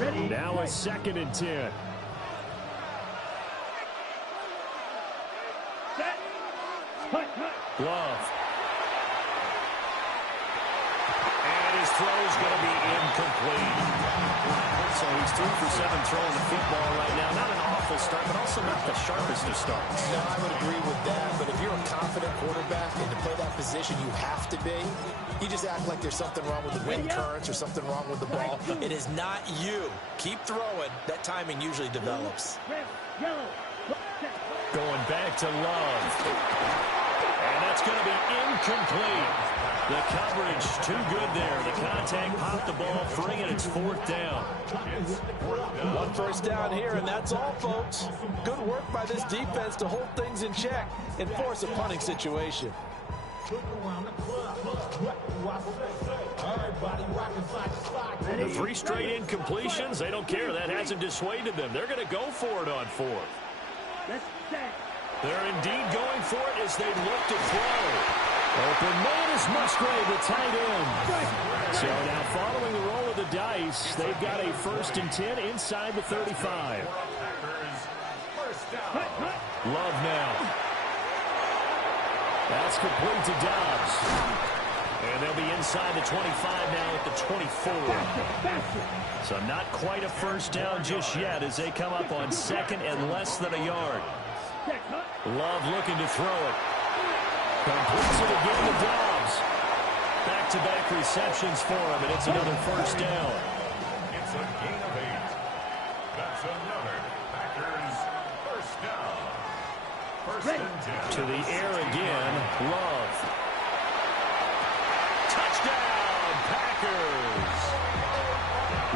Now a 2nd and 10. Love. And his throw is going to be incomplete. So he's 3 for 7 throwing the football right now. Not an awful start, but also not the sharpest of starts. No, I would agree with that. But if you're a confident quarterback and to play that position, you have to be. You just act like there's something wrong with the wind currents or something wrong with the ball. It is not you. Keep throwing. That timing usually develops. Going back to Love. And that's going to be incomplete. The coverage too good there. The contact popped the ball free, and it's 4th down. 1 first down here, and that's all, folks. Good work by this defense to hold things in check and force a punting situation. The 3 straight incompletions, they don't care. That hasn't dissuaded them. They're going to go for it on 4th. They're indeed going for it as they look to throw. Open man is Musgrave, the tight end. So now following the roll of the dice, they've got a 1st and 10 inside the 35. Love now. That's complete to Dobbs. And they'll be inside the 25 now at the 24. So not quite a 1st down just yet as they come up on 2nd and less than a yard. Love looking to throw it. Completes it again to Dobbs. Back-to-back receptions for him, and it's another 1st down. It's a gain of 8. That's another Packers 1st down. 1st and 10. To the air again, Love. Touchdown, Packers.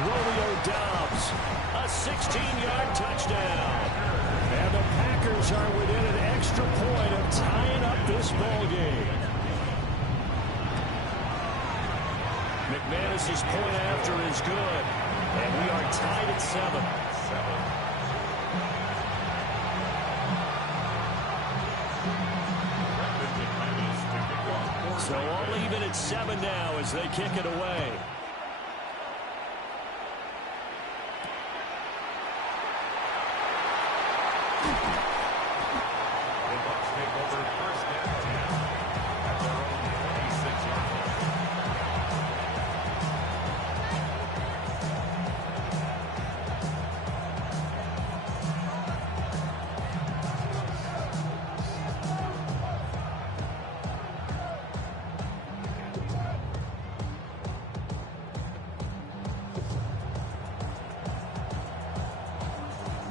Romeo Dobbs, a 16-yard touchdown. And the Packers are within an extra point of tying up this ball game. McManus's point after is good. And we are tied at 7. So all even at 7 now as they kick it away.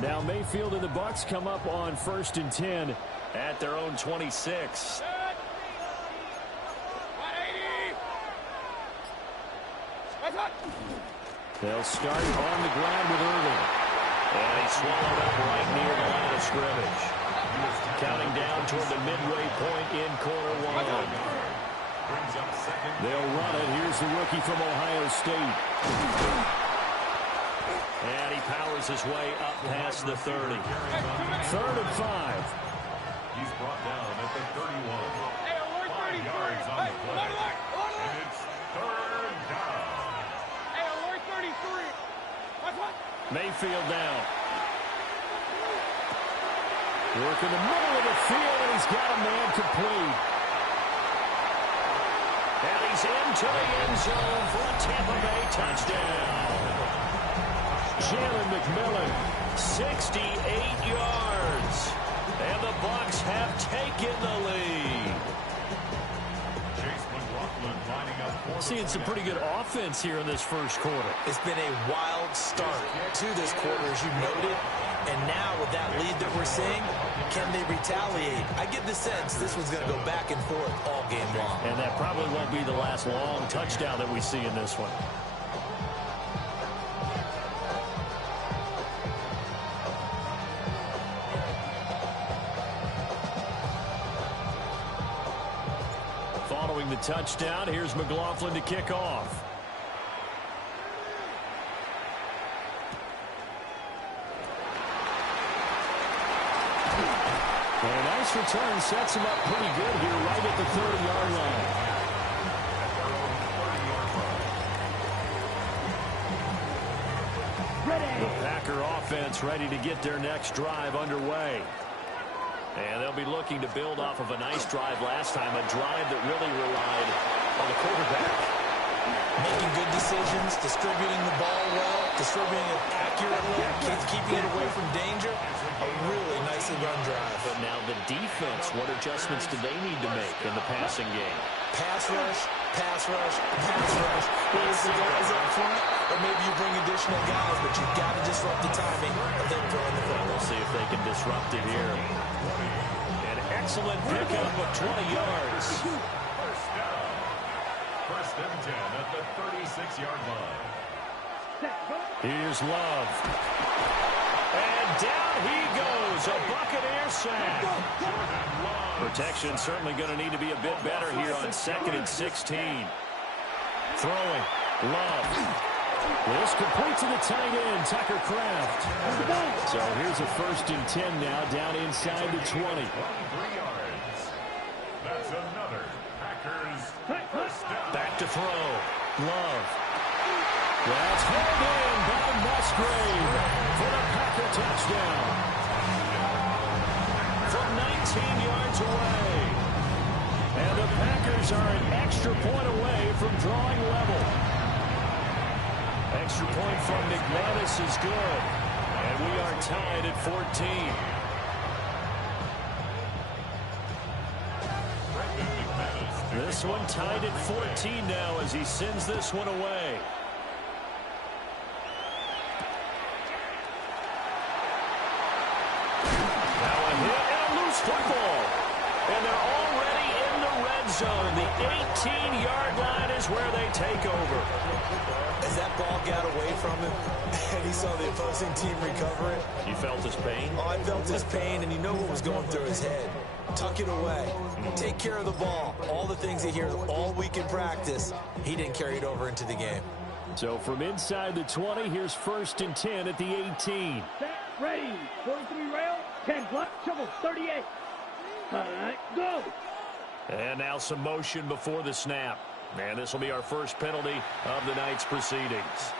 Now Mayfield and the Bucs come up on 1st and 10 at their own 26. They'll start on the ground with Irving. And he swallowed up right near the line of scrimmage. Counting down toward the midway point in quarter 1. They'll run it. Here's the rookie from Ohio State. And he powers his way up past the 30. 3rd and 5. He's brought down at the 31. 5 yards on the play. And it's 3rd down. Mayfield now. Work in the middle of the field, and he's got a man complete. And he's into the end zone for a Tampa Bay touchdown. Jalen McMillan, 68 yards. And the Bucs have taken the lead. Seeing some pretty good offense here in this first quarter. It's been a wild start to this quarter, as you noted. And now with that lead that we're seeing, can they retaliate? I get the sense this one's going to go back and forth all game long. And that probably won't be the last long touchdown that we see in this one. Following the touchdown, here's McLaughlin to kick off. And a nice return sets him up pretty good here right at the 30-yard line. The Packer offense ready to get their next drive underway. And they'll be looking to build off of a nice drive last time, a drive that really relied on the quarterback. Making good decisions, distributing the ball well, distributing it accurately, keeping it away from danger. A really nicely run drive. But now the defense, what adjustments do they need to make in the passing game? Pass rush, pass rush, pass rush. Whether it's the guys up front, or maybe you bring additional guys, but you've got to disrupt the timing of them throwing the ball. We'll see if they can disrupt it here. An excellent pickup of 20 yards. First down. First and 10 at the 36-yard line. Here's Love. And down he goes. A Buccaneer sack. Protection certainly going to need to be a bit better here on 2nd and 16. Throwing. Love. This complete to the tight end, Tucker Kraft. So here's a 1st and 10 now, down inside the 20. 23 yards. That's another Packers first down. Back to throw. Love. That's hauled in by Musgrave for the Packer touchdown. From 19 yards away. And the Packers are an extra point away from drawing level. Extra point from McManus is good. And we are tied at 14. This one tied at 14 now as he sends this one away. Now a hit and a loose football. And they're already in the red zone. The 18-yard line is where they take over. As that ball got away from him, and he saw the opposing team recover it. You felt his pain? Oh, I felt his pain, and you know what was going through his head. Tuck it away. Take care of the ball. All the things he hears all week in practice, he didn't carry it over into the game. So from inside the 20, here's 1st and 10 at the 18. Set, ready, 43 rail, 10 block, shovel, 38. All right, go. And now some motion before the snap. And this will be our first penalty of the night's proceedings.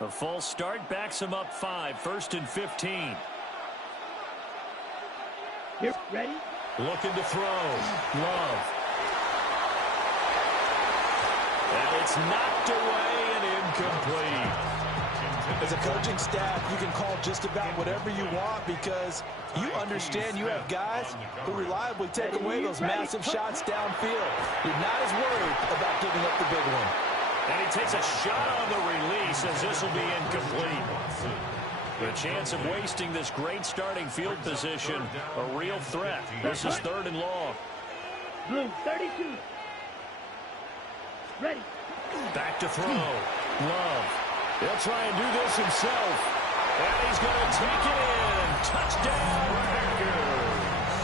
A false start backs him up 5, 1st and 15. Here, ready? Looking to throw. Love. And it's knocked away and incomplete. As a coaching staff, you can call just about whatever you want because you understand you have guys who reliably take away those massive shots downfield. You're not as worried about giving up the big one. And he takes a shot on the release as this will be incomplete. The chance of wasting this great starting field position, a real threat. This is 3rd and long. Blue, 32. Ready. Back to throw. Love. He'll try and do this himself. And he's going to take it in. Touchdown, Packers.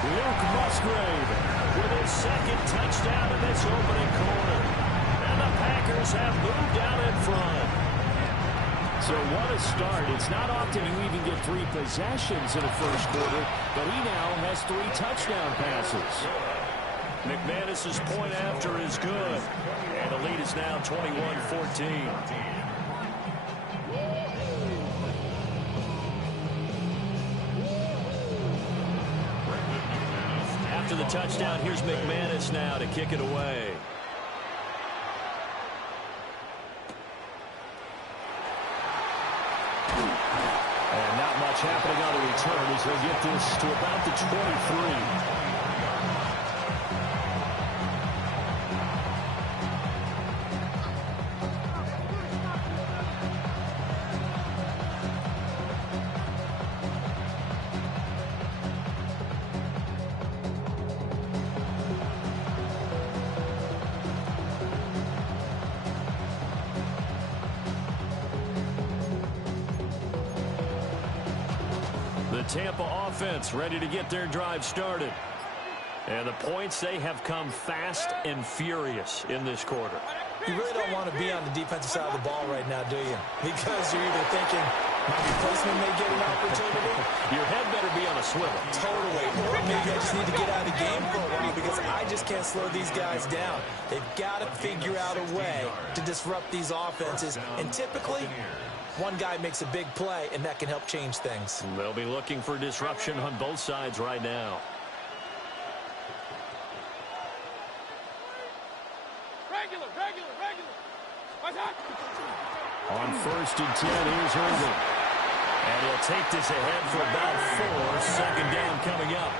Luke Musgrave with his 2nd touchdown in this opening quarter. And the Packers have moved out in front. So what a start. It's not often you even get 3 possessions in a first quarter, but he now has 3 touchdown passes. McManus's point after is good. And the lead is now 21-14. After the touchdown, here's McManus now to kick it away. And not much happening on the return as he'll get this to about the 23. Tampa offense ready to get their drive started. And the points, they have come fast and furious in this quarter. You really don't want to be on the defensive side of the ball right now, do you? Because you're either thinking my replacement may get an opportunity. Your head better be on a swivel. Totally. Or maybe maybe I just need to get out of the game for a while because I just can't slow these guys down. They've got to figure out a way to disrupt these offenses. And typically, one guy makes a big play, and that can help change things. They'll be looking for disruption on both sides right now. On 1st and 10, here's Irvin. And he'll take this ahead for about 4. Second down coming up.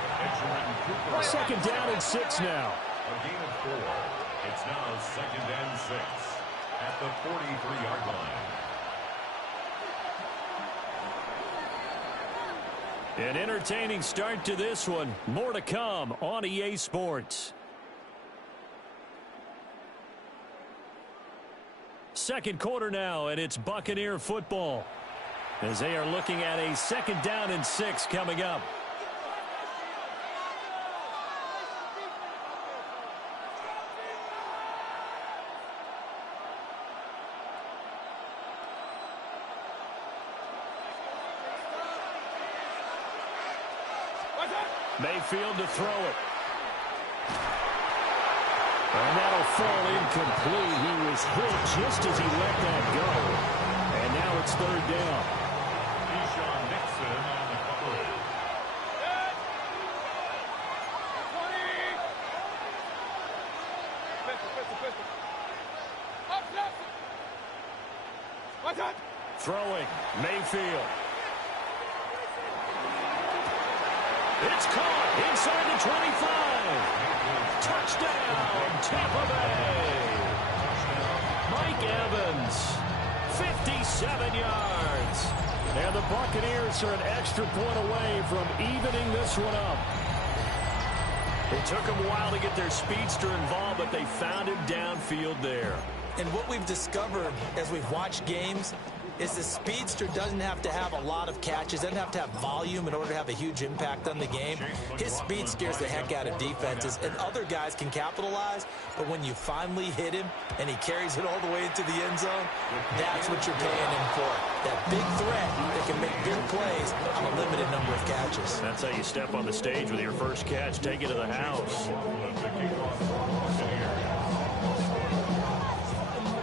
2nd down and 6 now. A gain of 4. It's now 2nd and 6 at the 43-yard line. An entertaining start to this one. More to come on EA Sports. Second quarter now, and it's Buccaneer football as they are looking at a 2nd down and 6 coming up. Mayfield to throw it. And that'll fall incomplete. He was hit just as he let that go. And now it's 3rd down. Deshaun Nixon on the coverage. Throwing. Mayfield. It's caught inside the 25. Touchdown, Tampa Bay. Mike Evans, 57 yards. And the Buccaneers are an extra point away from evening this one up. It took them a while to get their speedster involved, but they found him downfield there. And what we've discovered as we've watched games is the speedster doesn't have to have a lot of catches, doesn't have to have volume in order to have a huge impact on the game. His speed scares the heck out of defenses, and other guys can capitalize, but when you finally hit him and he carries it all the way into the end zone, that's what you're paying him for. That big threat that can make big plays on a limited number of catches. That's how you step on the stage with your first catch, take it to the house.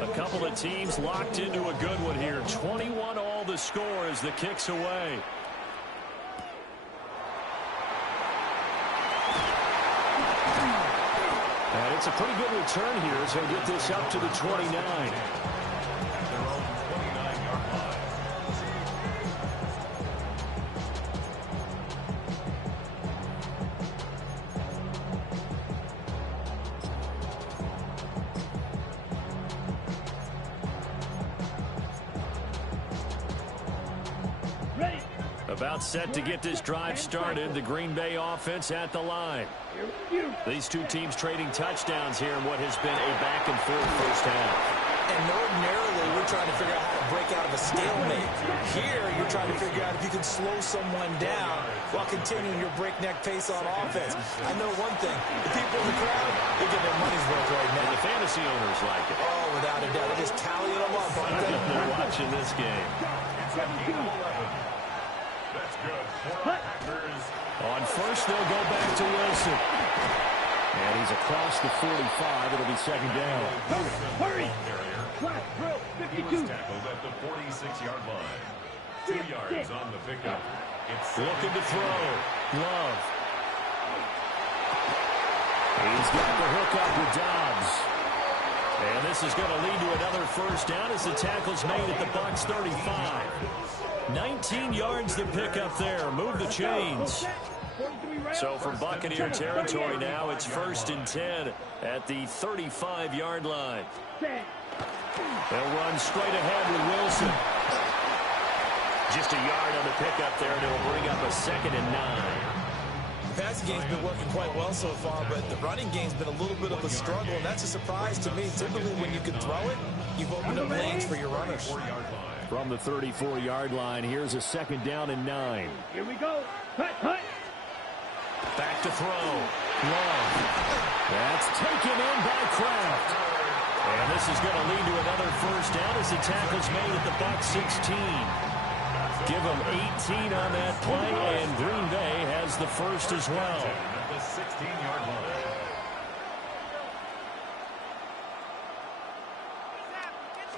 A couple of teams locked into a good one here. 21 all the score as the kick's away. And it's a pretty good return here as they get this up to the 29. About set to get this drive started. The Green Bay offense at the line. These two teams trading touchdowns here in what has been a back-and-forth first half. And ordinarily, we're trying to figure out how to break out of a stalemate. Here, you're trying to figure out if you can slow someone down while continuing your breakneck pace on offense. I know one thing. The people in the crowd, they're getting their money's worth right now. And the fantasy owners like it. Oh, without a doubt. They're just tallying them up, aren't they? They're watching this game. That's good for Packers. On first, they'll go back to Wilson. And he's across the 45. It'll be 2nd down. Hurry! Flat drill, 52. Tackled at the 46-yard line. 2 yards on the pickup. It's Looking to throw. Love. He's got the hook up with Dobbs. And this is going to lead to another first down as the tackle's made at the Bucs 35. 19 yards to pick up there. Move the chains. So from Buccaneer territory now, it's 1st and 10 at the 35-yard line. They'll run straight ahead with Wilson. Just a yard on the pickup there, and it'll bring up a 2nd and 9. The passing game's been working quite well so far, but the running game's been a little bit of a struggle, and that's a surprise to me. Typically, when you can throw it, you've opened up lanes for your runners. From the 34-yard line, here's a 2nd down and 9. Here we go. Cut. Back to throw. Love. That's taken in by Kraft. And this is going to lead to another first down as the tackle's made at the Bucs 16. Give them 18 on that play, and Green Bay has the first as well. At the 16-yard line.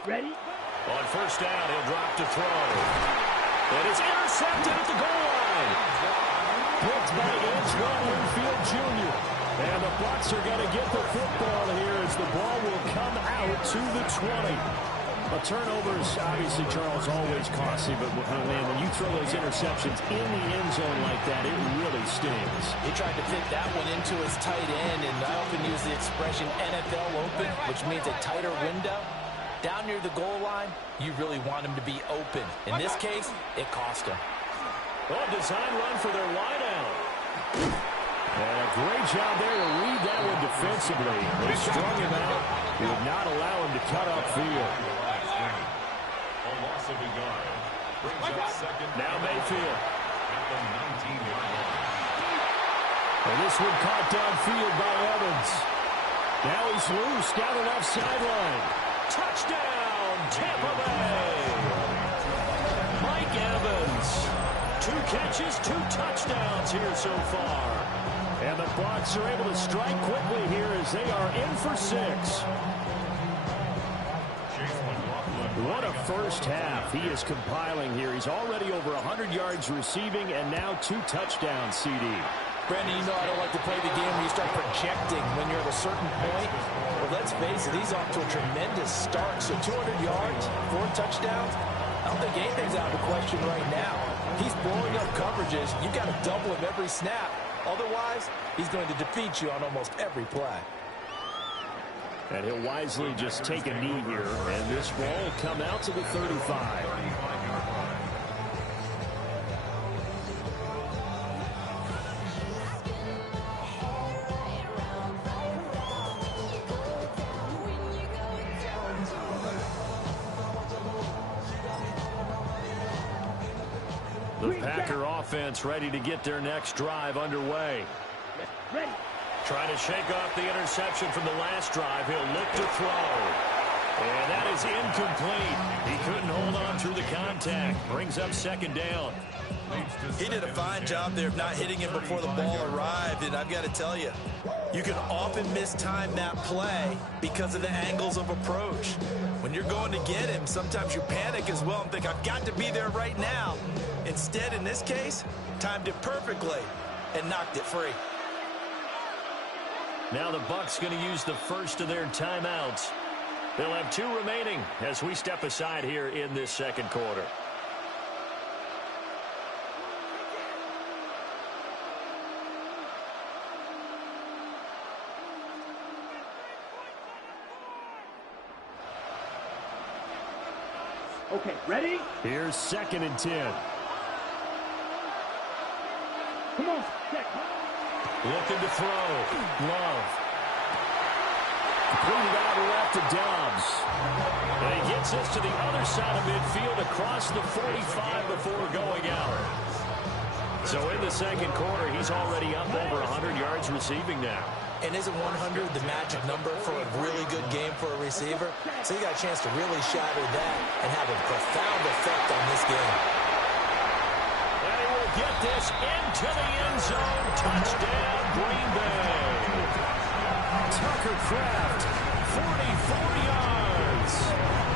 Ready? On first down, he'll drop to throw. And it's intercepted at the goal line. Picked by Antoine Winfield Jr. And the Bucs are going to get the football here as the ball will come out to the 20. A turnover is obviously, Charles, always costly, but man, when you throw those interceptions in the end zone like that, it really stings. He tried to fit that one into his tight end, and I often use the expression NFL open, which means a tighter window. Down near the goal line, you really want him to be open. In this case, it cost him. Oh, design run for their wideout. And a great job there to read that one defensively. They strung him out. Would not allow him to cut upfield. A loss of a yard. Brings up second. Now Mayfield. At the 19-yard line. And this one caught downfield by Evans. Now he's loose down the left sideline. Touchdown, Tampa Bay. Mike Evans. 2 catches, 2 touchdowns here so far. And the Bucs are able to strike quickly here as they are in for 6. What a first half he is compiling here. He's already over 100 yards receiving and now 2 touchdowns, CD. Brandon, you know I don't like to play the game where you start projecting when you're at a certain point. But let's face it, he's off to a tremendous start. So 200 yards, 4 touchdowns. I don't think anything's out of the question right now. He's blowing up coverages. You've got to double him every snap. Otherwise, he's going to defeat you on almost every play. And he'll wisely just take a knee here, and this ball will come out to the 35. The Packer offense ready to get their next drive underway. Ready. Trying to shake off the interception from the last drive. He'll look to throw. And that is incomplete. He couldn't hold on through the contact. Brings up second down. He did a fine job there of not hitting him before the ball arrived. And I've got to tell you, you can often mistime that play because of the angles of approach. When you're going to get him, sometimes you panic as well and think, I've got to be there right now. Instead, in this case, timed it perfectly and knocked it free. Now the Bucs going to use the first of their timeouts. They'll have 2 remaining as we step aside here in this second quarter. Okay, ready? Here's 2nd and 10. Come on, check. Looking to throw. Love. Completed out left to Dobbs. And he gets this to the other side of midfield across the 45 before going out. So in the second quarter, he's already up over 100 yards receiving now. And isn't 100 the magic number for a really good game for a receiver? So he got a chance to really shatter that and have a profound effect on this game. And he will get this into the end zone. Touchdown, Green Bay. Tucker Kraft, 44 yards.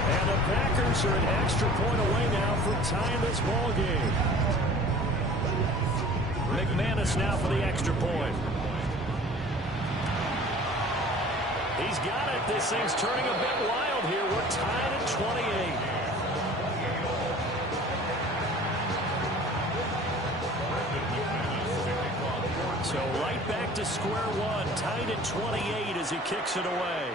And the Packers are an extra point away now from tying this ball game. McManus now for the extra point. He's got it. This thing's turning a bit wild here. We're tied at 28. So right back to square one. Tied at 28 as he kicks it away.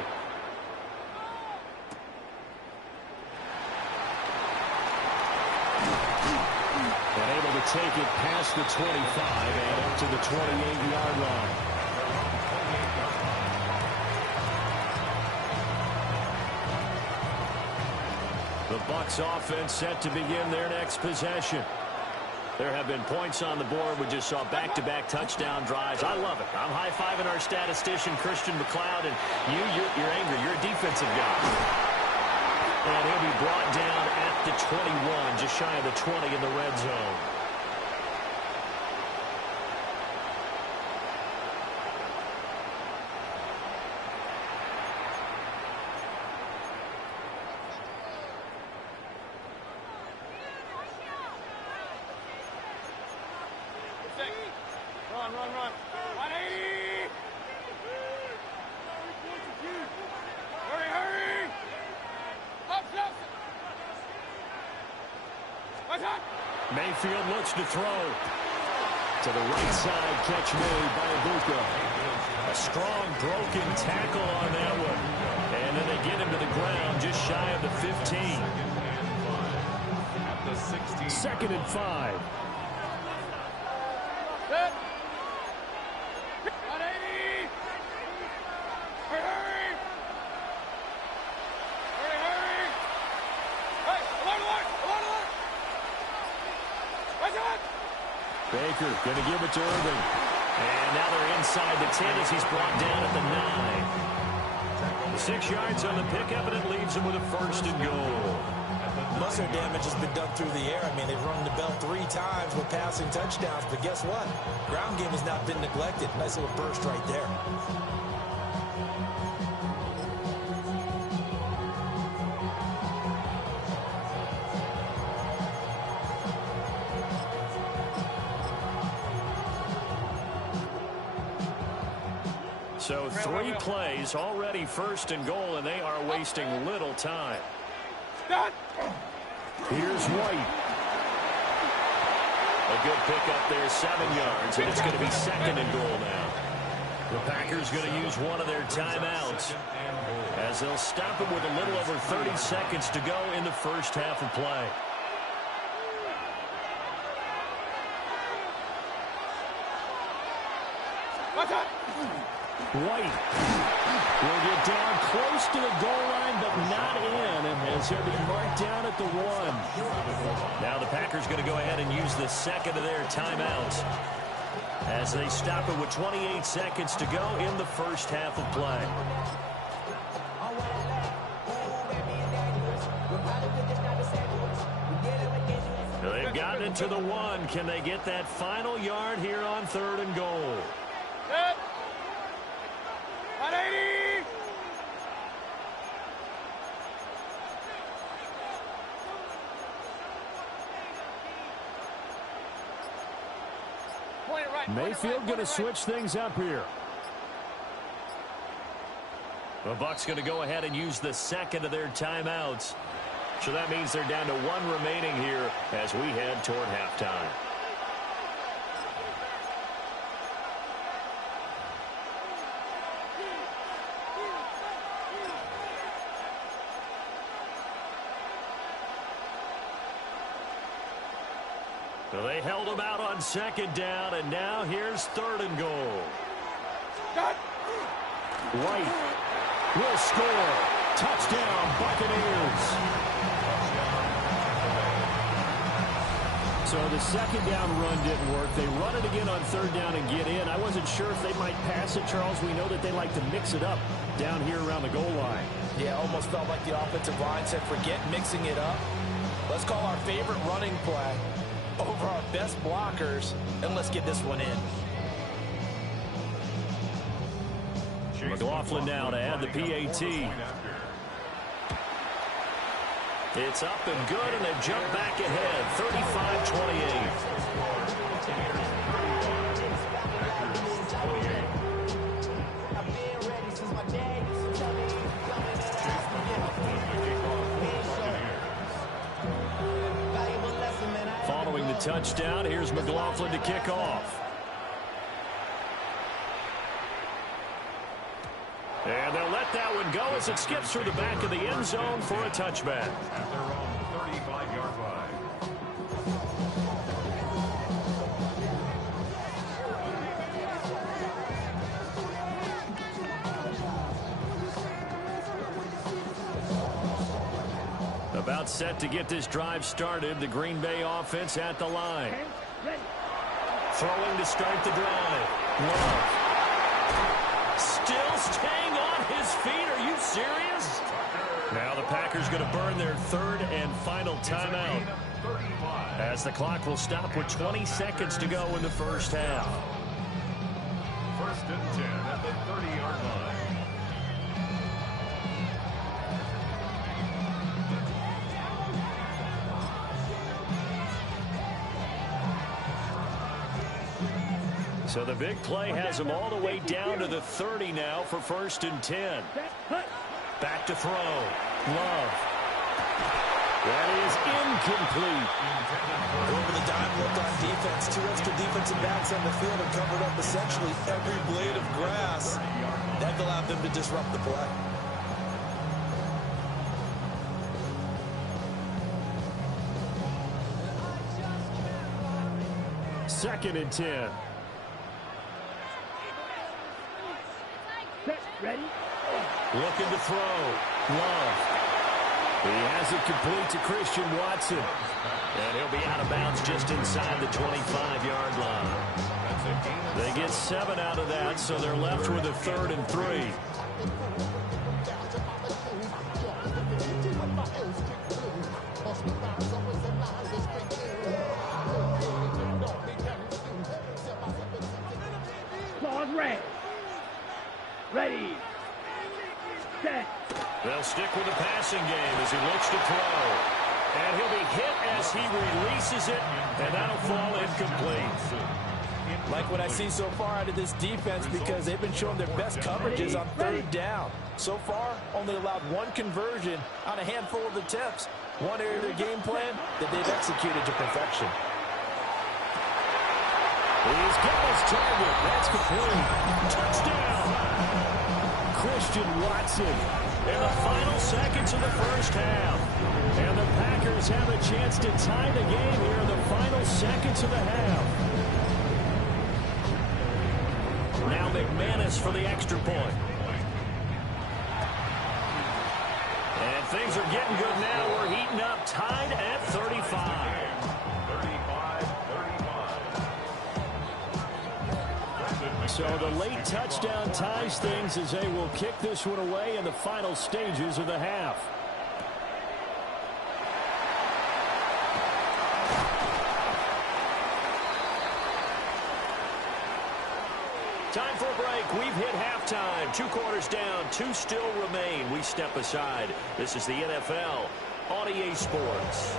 And able to take it past the 25 and up to the 28-yard line. The Bucs offense set to begin their next possession. There have been points on the board. We just saw back-to-back touchdown drives. I love it. I'm high-fiving our statistician, Christian McLeod, and you're angry. You're a defensive guy. And he'll be brought down at the 21, just shy of the 20 in the red zone. Run. 180! Hurry! Up! Mayfield looks to throw. To the right side, catch made by Ibuka. A strong broken tackle on that one. And then they get him to the ground just shy of the 15. Second and 5. Set. 180! Hurry! Hey, alert! Baker going to give it to Irving. And now they're inside the 10 as he's brought down at the 9. 6 yards on the pickup, and it leaves him with a first and goal. Muscle damage has been done through the air. I mean, they've rung the bell 3 times with passing touchdowns, but guess what? Ground game has not been neglected. Nice little burst right there. So 3 plays, already first and goal, and they are wasting little time. Here's White. A good pickup there, 7 yards, and it's going to be second and goal now. The Packers going to use one of their timeouts as they'll stop it with a little over 30 seconds to go in the first half of play. White will get down close to the goal line, but not in, as he'll be marked down at the 1. Now the Packers going to go ahead and use the second of their timeouts as they stop it with 28 seconds to go in the first half of play. They've gotten it to the 1. Can they get that final yard here on third and goal? Set. 180! Mayfield going to switch things up here. The Bucs going to go ahead and use the second of their timeouts. So that means they're down to 1 remaining here as we head toward halftime. So they held him out on second down, and now here's third and goal. White will score. Touchdown, Buccaneers. So the second down run didn't work. They run it again on third down and get in. I wasn't sure if they might pass it, Charles. We know that they like to mix it up down here around the goal line. Yeah, almost felt like the offensive line said, forget mixing it up. Let's call our favorite running play over our best blockers, and let's get this one in. McLaughlin now to add the PAT. It's up and good, and they've jumped back ahead, 35-28. Following the touchdown, here's McLaughlin to kick off. And they'll let that one go as it skips through the back of the end zone for a touchback. At their own 35-yard line. About set to get this drive started. The Green Bay offense at the line. Throwing to start the drive. Love. Still staying on his feet. Are you serious? Now the Packers going to burn their third and final timeout, as the clock will stop with 20 seconds to go in the first half. 1st and 10 at the 30-yard line. So the big play has them all the way down to the 30 now for 1st and 10. Back to throw. Love. That is incomplete. Over the dime look on defense. 2 extra defensive backs on the field and covered up essentially every blade of grass. That allowed them to disrupt the play. 2nd and 10. Set, ready? Looking to throw. Love. He has it complete to Christian Watson. And he'll be out of bounds just inside the 25-yard line. They get 7 out of that, so they're left with a 3rd and 3. Claws red. Ready. Set. They'll stick with the passing game as he looks to throw. And he'll be hit as he releases it, and that'll fall incomplete. Like what I see so far out of this defense, because they've been showing their best coverages on 3rd down. So far, only allowed 1 conversion on a handful of attempts. One area of their game plan that they've executed to perfection. He's got his target. That's complete. Touchdown. Christian Watson in the final seconds of the first half. And the Packers have a chance to tie the game here in the final seconds of the half. Now McManus for the extra point. And things are getting good now. We're heating up, tied at 35. So the late touchdown ties things as they will kick this one away in the final stages of the half. Time for a break. We've hit halftime. 2 quarters down. 2 still remain. We step aside. This is the NFL on EA Sports.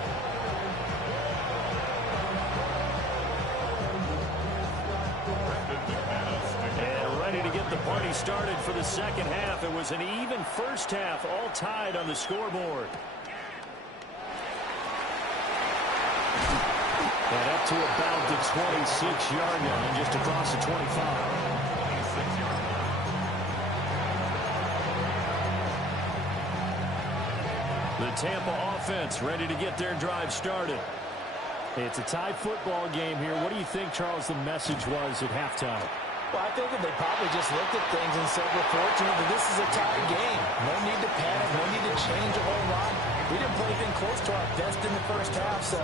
And ready to get the party started for the second half. It was an even first half, all tied on the scoreboard. And up to about the 26-yard line, just across the 25. The Tampa offense ready to get their drive started. It's a tie football game here. What do you think, Charles, the message was at halftime? Well, I think that they probably just looked at things and said, we're fortunate that this is a tie game. No need to panic, no need to change a whole lot. We didn't play anything close to our best in the first half, so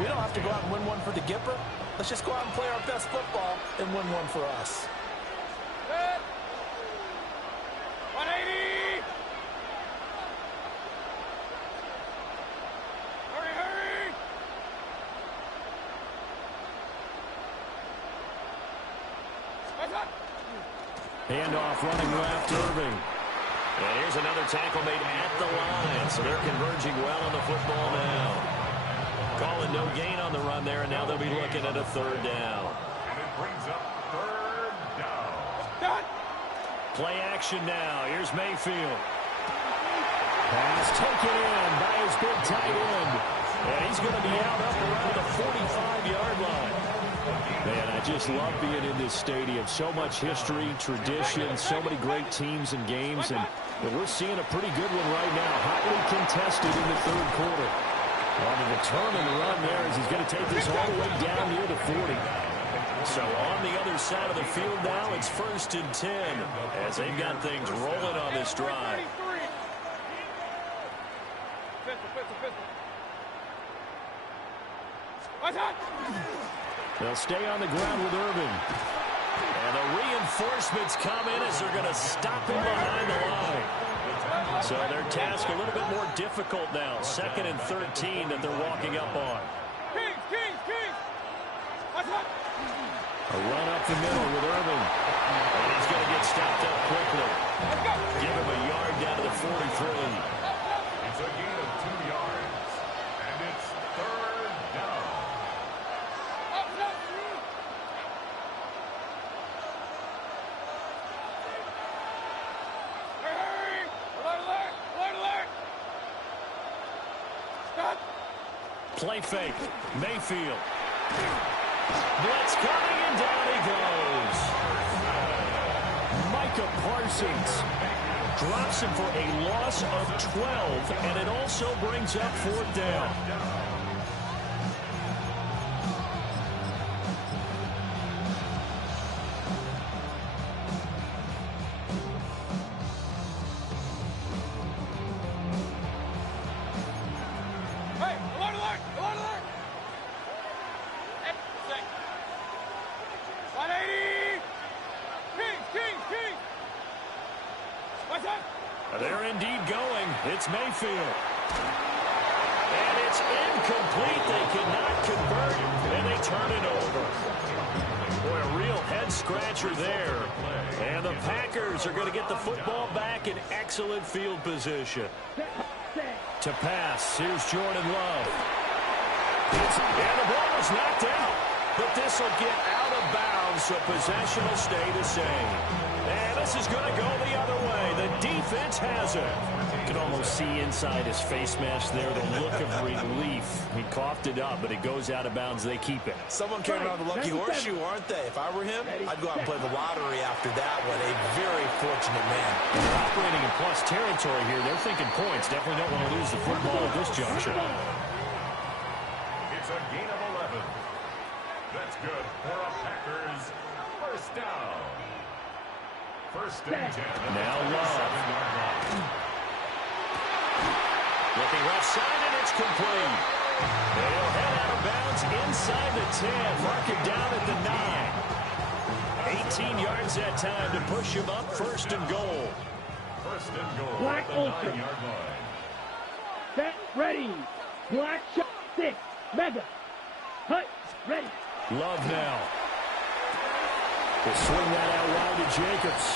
we don't have to go out and win one for the Gipper. Let's just go out and play our best football and win one for us. Good. 180. Hurry, hurry. Handoff running left, Irving. And here's another tackle made at the line, so they're converging well on the football now. Calling no gain on the run there, and now they'll be looking at a 3rd down. And it brings up 3rd down. Done. Play action now. Here's Mayfield. Pass taken in by his big tight end. And he's going to be out up around the 45-yard line. Man, I just love being in this stadium. So much history, tradition, so many great teams and games. And we're seeing a pretty good one right now. Hotly contested in the 3rd quarter. On the return and the run there as he's going to take this all the way down near the 40. So on the other side of the field now, it's 1st and 10 as they've got things rolling on this drive. They'll stay on the ground with Irving. And the reinforcements come in as they're going to stop him behind the line. So their task a little bit more difficult now. 2nd and 13 that they're walking up on. Kings. A run up the middle with Irving. And he's going to get stopped up quickly. Give him a yard down to the 43. It's a gain of 2 yards. And it's 3rd down. Alert! Stop! Play fake. Mayfield. Blitz coming, and down he goes. Micah Parsons drops him for a loss of 12, and it also brings up 4th down. Hey, alert! 180! Kings! What's up? They're indeed going. It's Mayfield. And it's incomplete. They cannot convert, and they turn it over. Boy, a real head-scratcher there. And the Packers are going to get the football back in excellent field position. To pass, here's Jordan Love. And the ball is knocked out. But this will get out of bounds, so possession will stay the same. And this is going to go the other way. The defense has it. You can almost see inside his face mask there the look of relief. He coughed it up, but it goes out of bounds. They keep it. Someone came around the lucky horseshoe, aren't they? If I were him, I'd go out and play the lottery after that one. A very fortunate man. They're operating in plus territory here. They're thinking points. Definitely don't want to lose the football at this juncture. It's a gain of 11. That's good for a Packers 1st down. 1st and 10. Now Love. Looking left side, and it's complete. They'll head out of bounds inside the 10. Mark it down at the 9. 18 yards that time to push him up 1st and goal. 1st and goal Black at the Ultra. 9-yard line. Set, ready. Black shot, 6. Mega. Hut, ready. Love now. They swing that out wide to Jacobs.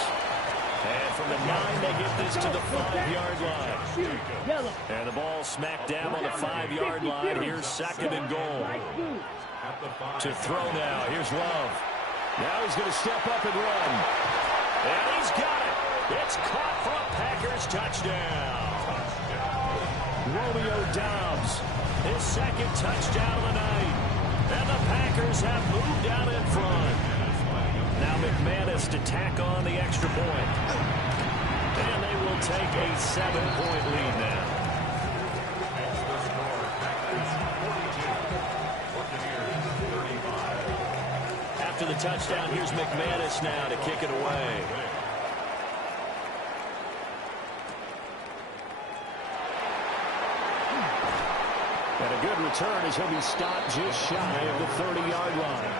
And from the 9, they get this to the 5-yard line. Yellow. And the ball smacked down on the 5-yard line. Here's 2nd and goal. To throw now. Here's Love. Now he's going to step up and run. And he's got it. It's caught for a Packers touchdown. Romeo Doubs, his 2nd touchdown of the night. And the Packers have moved out in front. Now McManus to tack on the extra point. And they will take a 7-point lead now. After the touchdown, here's McManus now to kick it away. And a good return as he'll be stopped just shy of the 30-yard line.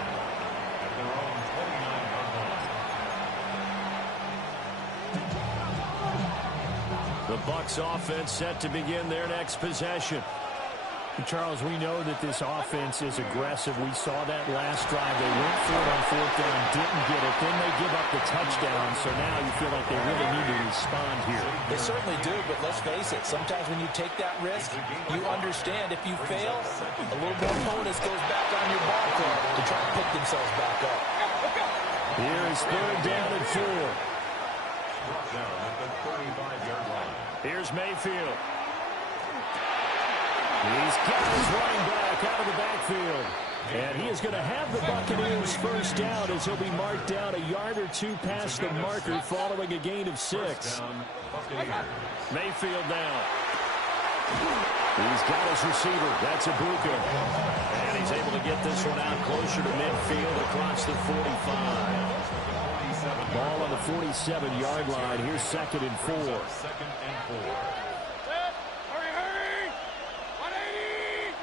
The Bucs offense set to begin their next possession. Charles, we know that this offense is aggressive. We saw that last drive. They went for it on 4th down, didn't get it. Then they give up the touchdown. So now you feel like they really need to respond here. They certainly do, but let's face it. Sometimes when you take that risk, you understand if you fail, a little more onus goes back on your ball club to try to pick themselves back up. Here is 3rd down and 4. Down at the 35-yard line. Here's Mayfield. He's got his running back out of the backfield. And he is going to have the Buccaneers 1st down as he'll be marked down a yard or 2 past the marker following a gain of 6. Mayfield now. He's got his receiver. That's Ibuka. And he's able to get this one out closer to midfield across the 45. Ball on the 47-yard line. Here's 2nd and 4. 2nd and 4. Hurry! 180!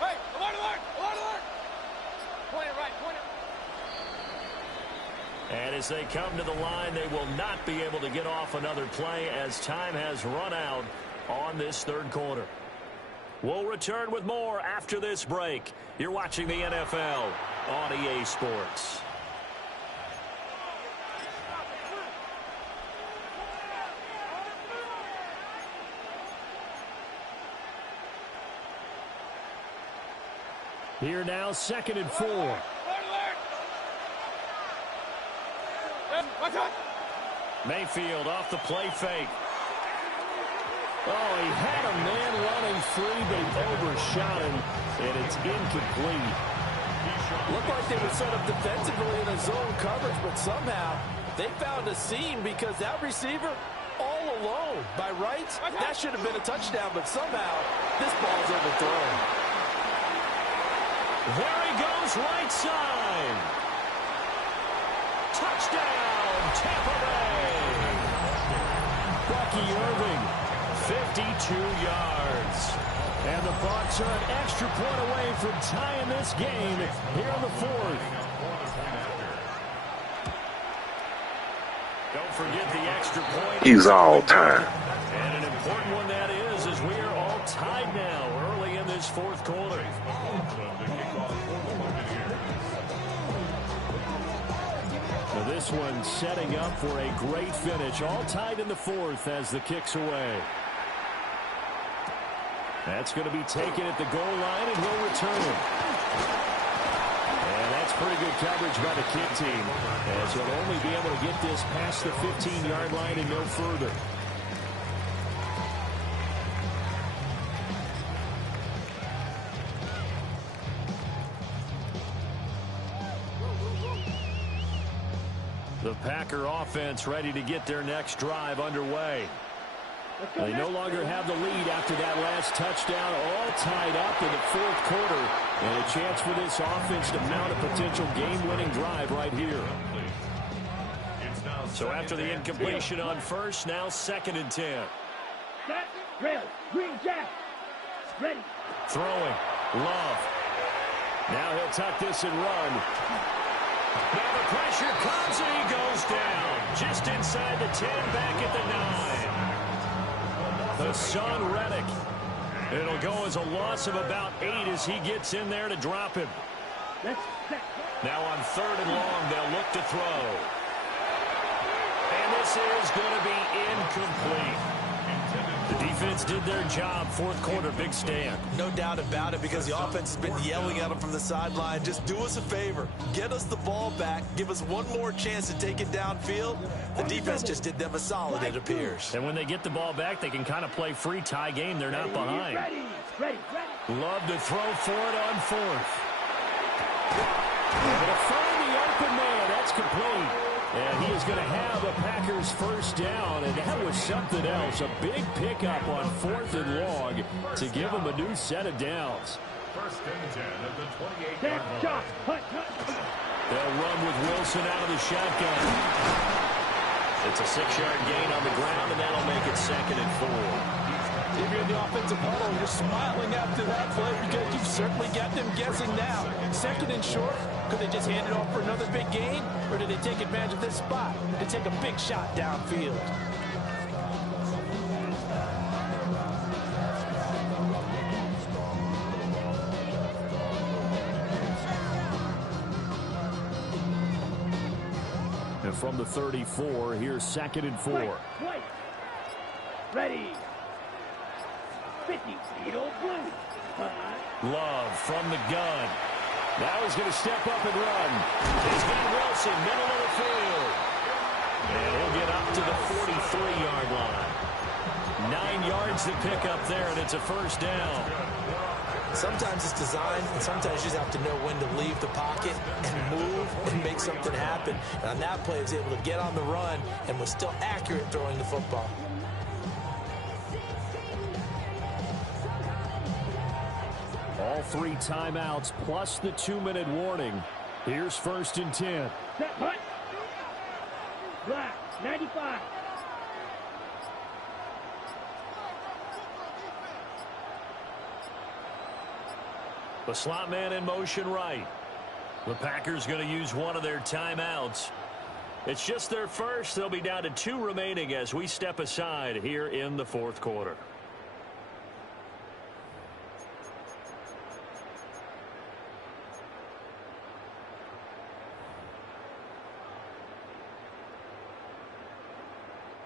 Hey, alert! And as they come to the line, they will not be able to get off another play as time has run out on this third quarter. We'll return with more after this break. You're watching the NFL on EA Sports. Here now, 2nd and 4. Mayfield off the play fake. Oh, he had a man running free, but he overshot him, and it's incomplete. Looked like they were set up defensively in a zone coverage, but somehow they found a seam because that receiver all alone. By rights, that should have been a touchdown, but somehow this ball's overthrown. There he goes, right side. Touchdown, Tampa Bay. Bucky Irving, 52 yards. and the Bucs are an extra point away from tying this game here in the 4th. Don't forget the extra point. He's all time. And an important one that is, as we are all tied now early in this 4th quarter. So this one setting up for a great finish. All tied in the 4th as the kick's away. That's going to be taken at the goal line, and he'll return it. And that's pretty good coverage by the kick team, as he'll only be able to get this past the 15-yard line and no further. The Packer offense ready to get their next drive underway. They no longer have the lead after that last touchdown, all tied up in the 4th quarter. And a chance for this offense to mount a potential game-winning drive right here. So after the incompletion on first, now 2nd and 10. Set, rail, green jack. Ready. Throwing. Love. Now he'll tuck this and run. Now the pressure comes and he goes down. Just inside the 10, back at the 9. Hassan Reddick. It'll go as a loss of about 8 as he gets in there to drop him. Now on 3rd and long, they'll look to throw. And this is going to be incomplete. The defense did their job. 4th quarter, big stand. No doubt about it, because the offense has been yelling at them from the sideline. Just do us a favor. Get us the ball back. Give us one more chance to take it downfield. The defense just did them a solid, it appears. And when they get the ball back, they can kind of play free tie game. They're not behind. Love to throw for it on 4th. And to find the open man, that's complete. And he is going to have a Packers first down, and that was something else. A big pickup on 4th and long to give him a new set of downs. 1st and 10 at the 28-yard line. They'll run with Wilson out of the shotgun. It's a 6-yard gain on the ground, and that'll make it 2nd and 4. If you're in the offensive huddle, you're smiling after that play because you've certainly got them guessing now. 2nd and short, could they just hand it off for another big gain? Or did they take advantage of this spot to take a big shot downfield? And from the 34, here's 2nd and 4. Ready. 50 feet old blue. Love from the gun. Now he's going to step up and run. He's got Wilson, middle of the field. And he'll get up to the 43-yard line. 9 yards to pick up there, and it's a first down. Sometimes it's design, and sometimes you just have to know when to leave the pocket and move and make something happen. And on that play, he was able to get on the run and was still accurate throwing the football. All 3 timeouts plus the 2-minute warning. Here's 1st and 10. Set, hut. Black, 95. The slot man in motion right. The Packers going to use one of their timeouts. It's just their first. They'll be down to 2 remaining as we step aside here in the fourth quarter.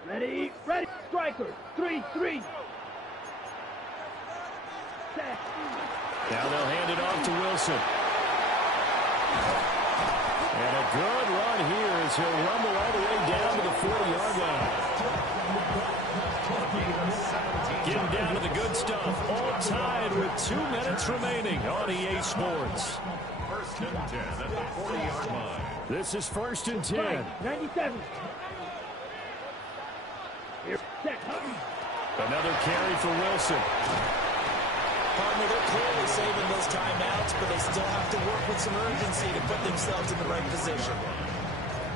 Ready, ready, striker, 3-3. Set. Now they'll hand it off to Wilson. And a good run here as he'll rumble all the way down to the 40-yard line. Getting down to the good stuff. All tied with 2 minutes remaining on EA Sports. First and 10 at the 40-yard line. This is first and 10. 97. Here, set. Another carry for Wilson. Partner, they're clearly saving those timeouts, but they still have to work with some urgency to put themselves in the right position.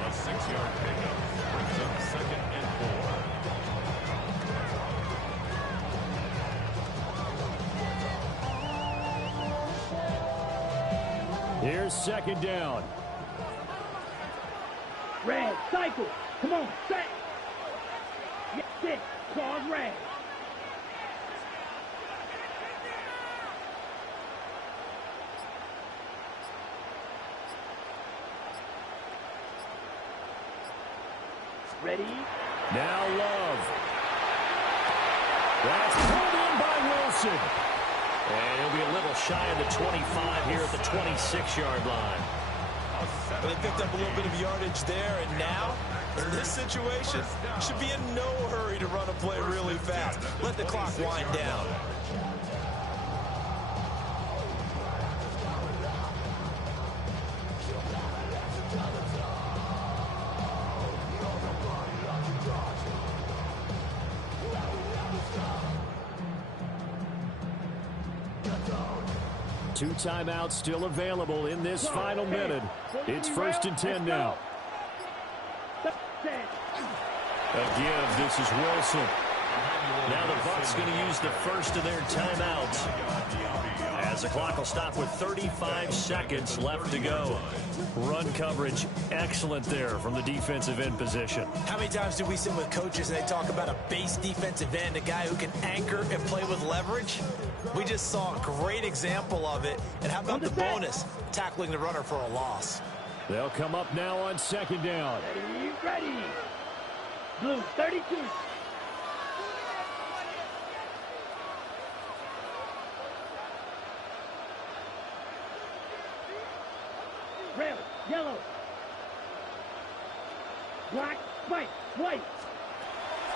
A 6-yard pickup brings up second and 4. Here's second down. Red, cycle. Come on, set. Get set. Claws red. Ready? Now Love. That's pulled in by Wilson. And he'll be a little shy of the 25 here at the 26-yard line. They picked up a little bit of yardage there, and now, in this situation, should be in no hurry to run a play really fast. Let the clock wind down. Two timeouts still available in this final minute. It's first and 10 now. A give. This is Wilson. Now the Bucs going to use the first of their timeouts as the clock will stop with 35 seconds left to go. Run coverage excellent there from the defensive end position. How many times do we sit with coaches and they talk about a base defensive end, a guy who can anchor and play with leverage? We just saw a great example of it. And how about the bonus? Tackling the runner for a loss. They'll come up now on second down. Ready, ready. Blue, 32. Red, yellow. Black, white, white.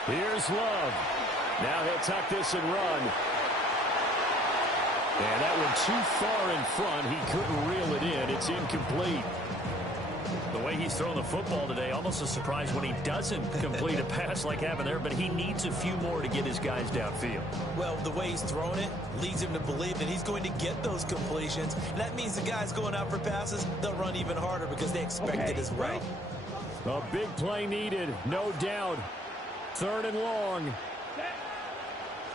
Here's Love. Now he'll tuck this and run. And that one too far in front. He couldn't reel it in. It's incomplete. The way he's thrown the football today, almost a surprise when he doesn't complete a pass like happened there, but he needs a few more to get his guys downfield. Well, the way he's thrown it leads him to believe that he's going to get those completions. And that means the guys going out for passes, they'll run even harder because they expect it as well. A big play needed, no doubt. Third and long.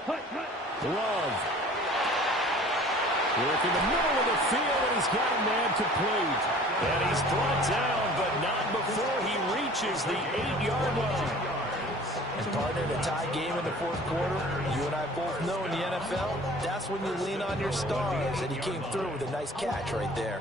Love. Working the middle of the field, and he's got a man complete. And he's brought down, but not before he reaches the 8-yard line. And partner, in a tie game in the fourth quarter, you and I both know in the NFL, that's when you lean on your stars. And he came through with a nice catch right there.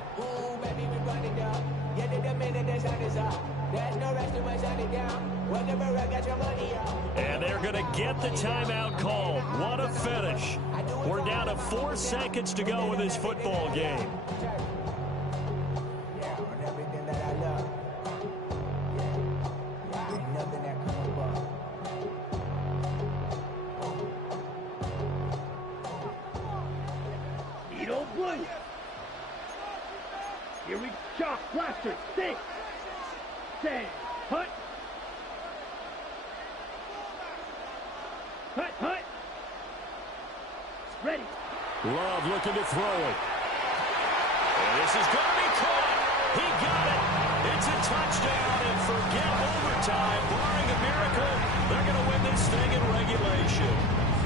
And they're going to get the timeout called. What a finish. We're down to 4 seconds to go in this football game. Needle blue. Here we chop, blaster, stick. Stand, hut. Hut, hut. Ready. Love looking to throw it. And this is going to be caught. He got it. It's a touchdown, and forget overtime. Barring a miracle, they're going to win this thing in regulation.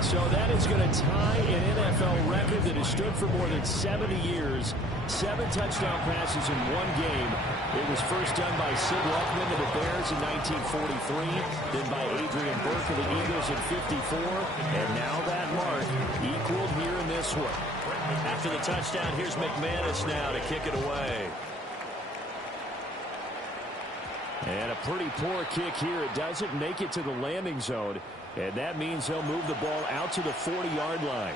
So that is going to tie an NFL record that has stood for more than 70 years. 7 touchdown passes in one game. It was first done by Sid Luckman of the Bears in 1943, then by Adrian Burke of the Eagles in 54, and now that mark equaled here in this one. After the touchdown, here's McManus now to kick it away. And a pretty poor kick here. It doesn't make it to the landing zone, and that means he'll move the ball out to the 40-yard line.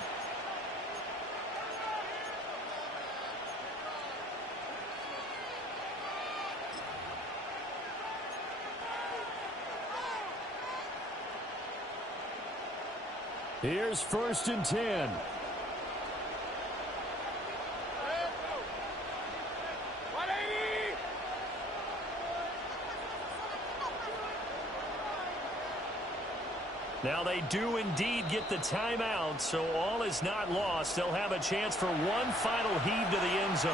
Here's 1st and 10. Now they do indeed get the timeout, so all is not lost. They'll have a chance for one final heave to the end zone.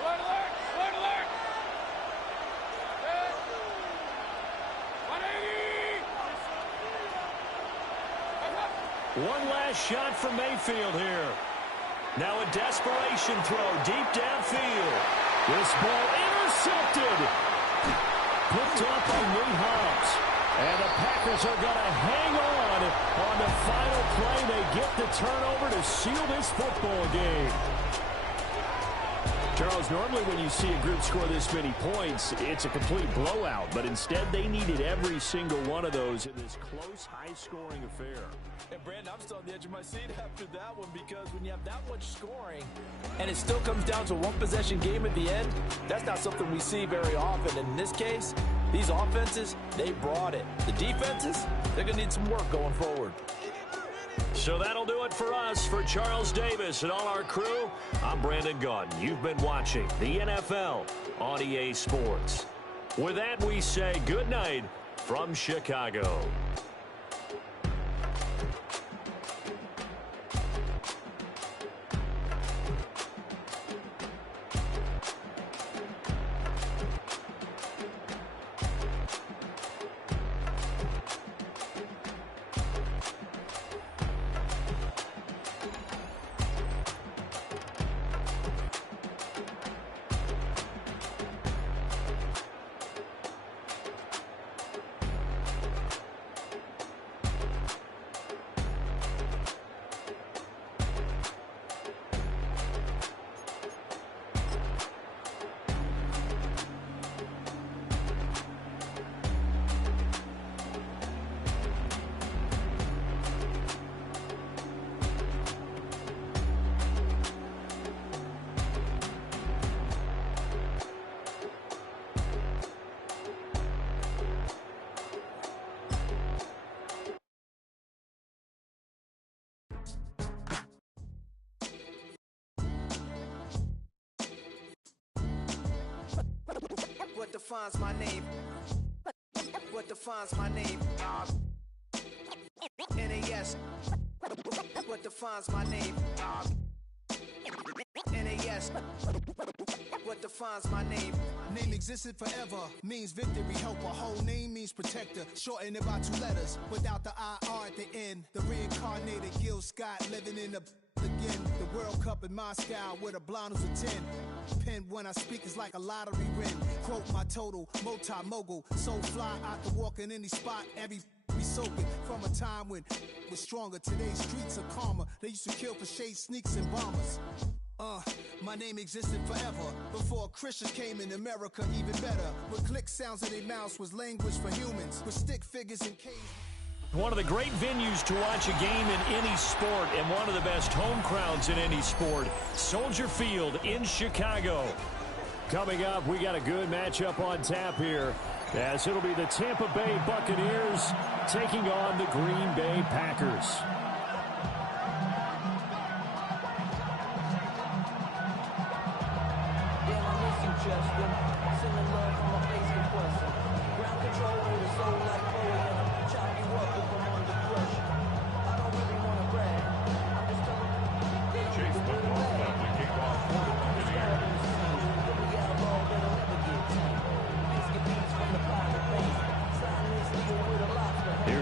Alert, alert! Alert, alert! 180! One last shot from Mayfield here. Now a desperation throw deep downfield. This ball intercepted. Picked up by Nate Hobbs. And the Packers are going to hang on the final play. They get the turnover to seal this football game. Charles, normally when you see a group score this many points, it's a complete blowout. But instead, they needed every single one of those in this close, high-scoring affair. And Brandon, I'm still on the edge of my seat after that one, because when you have that much scoring and it still comes down to a one-possession game at the end, that's not something we see very often. And in this case, these offenses, they brought it. The defenses, they're going to need some work going forward. So that'll do it for us. For Charles Davis and all our crew, I'm Brandon Gaudin. You've been watching the NFL on EA Sports. With that, we say good night from Chicago. What defines my name? What defines my name? NAS. What defines my name? NAS. What defines my name? Name existed forever, means victory, helper. Whole name means protector, shortened it by 2 letters, without the IR at the end. The reincarnated Gil Scott, living in the again. The World Cup in Moscow, where the blind was a 10. Pen when I speak is like a lottery win. Quote my total, multi-mogul, so fly I could walk in any spot, every be soaking from a time when it was stronger. Today's streets are calmer. They used to kill for shade sneaks and bombers. My name existed forever before Christians came in America, even better. With click sounds in their mouths was language for humans. With stick figures and caves. One of the great venues to watch a game in any sport, and one of the best home crowds in any sport, Soldier Field in Chicago. Coming up, we got a good matchup on tap here, as it'll be the Tampa Bay Buccaneers taking on the Green Bay Packers.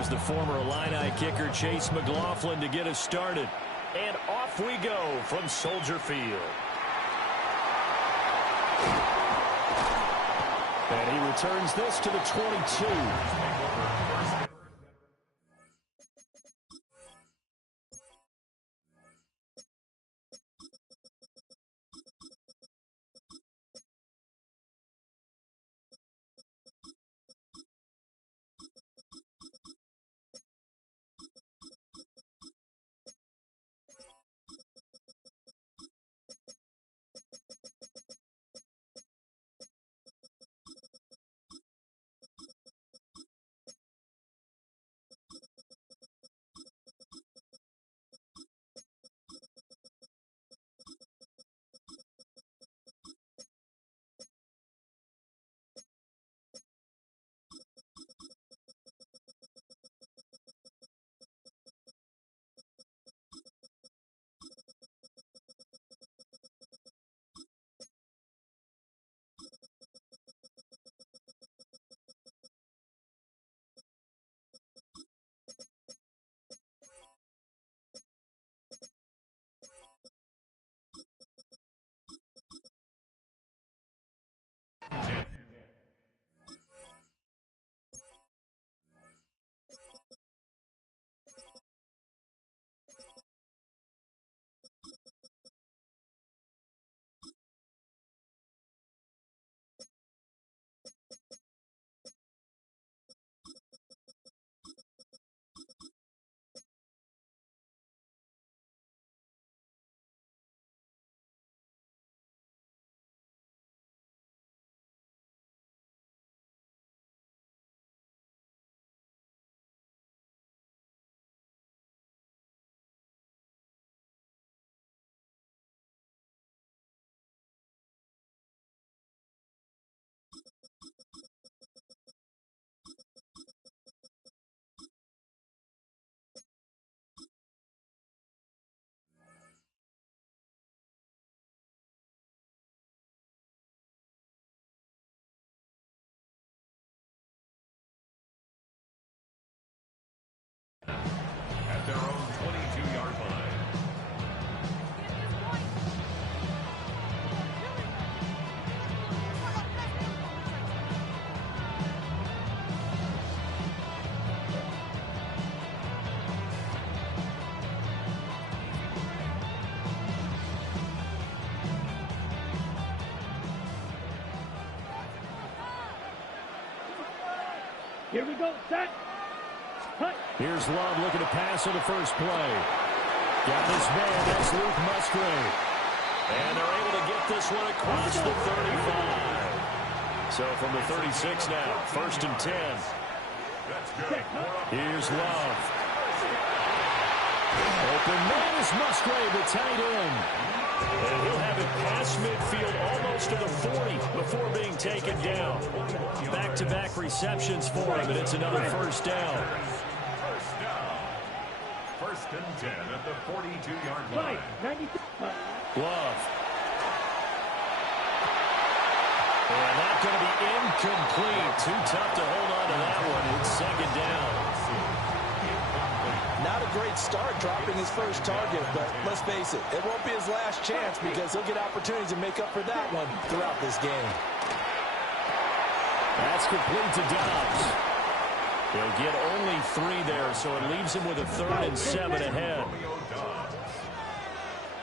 Here's the former Illini kicker, Chase McLaughlin, to get us started. And off we go from Soldier Field. And he returns this to the 22. At their own 22-yard line. Here we go, set. Here's Love looking to pass on the first play. Got his man, that's Luke Musgrave. And they're able to get this one across the 35. So from the 36 now, 1st and 10. Here's Love. Open man is Musgrave, the tight end. And he'll have it past midfield almost to the 40 before being taken down. Back-to-back receptions for him, and it's another first down. First and 10 at the 42-yard line. Love. And that's going to be incomplete. Too tough to hold on to that one. It's second down. Not a great start dropping his first target, but let's face it, it won't be his last chance because he'll get opportunities to make up for that one throughout this game. That's complete to Dobbs. He'll get only 3 there, so it leaves him with a 3rd and 7 ahead.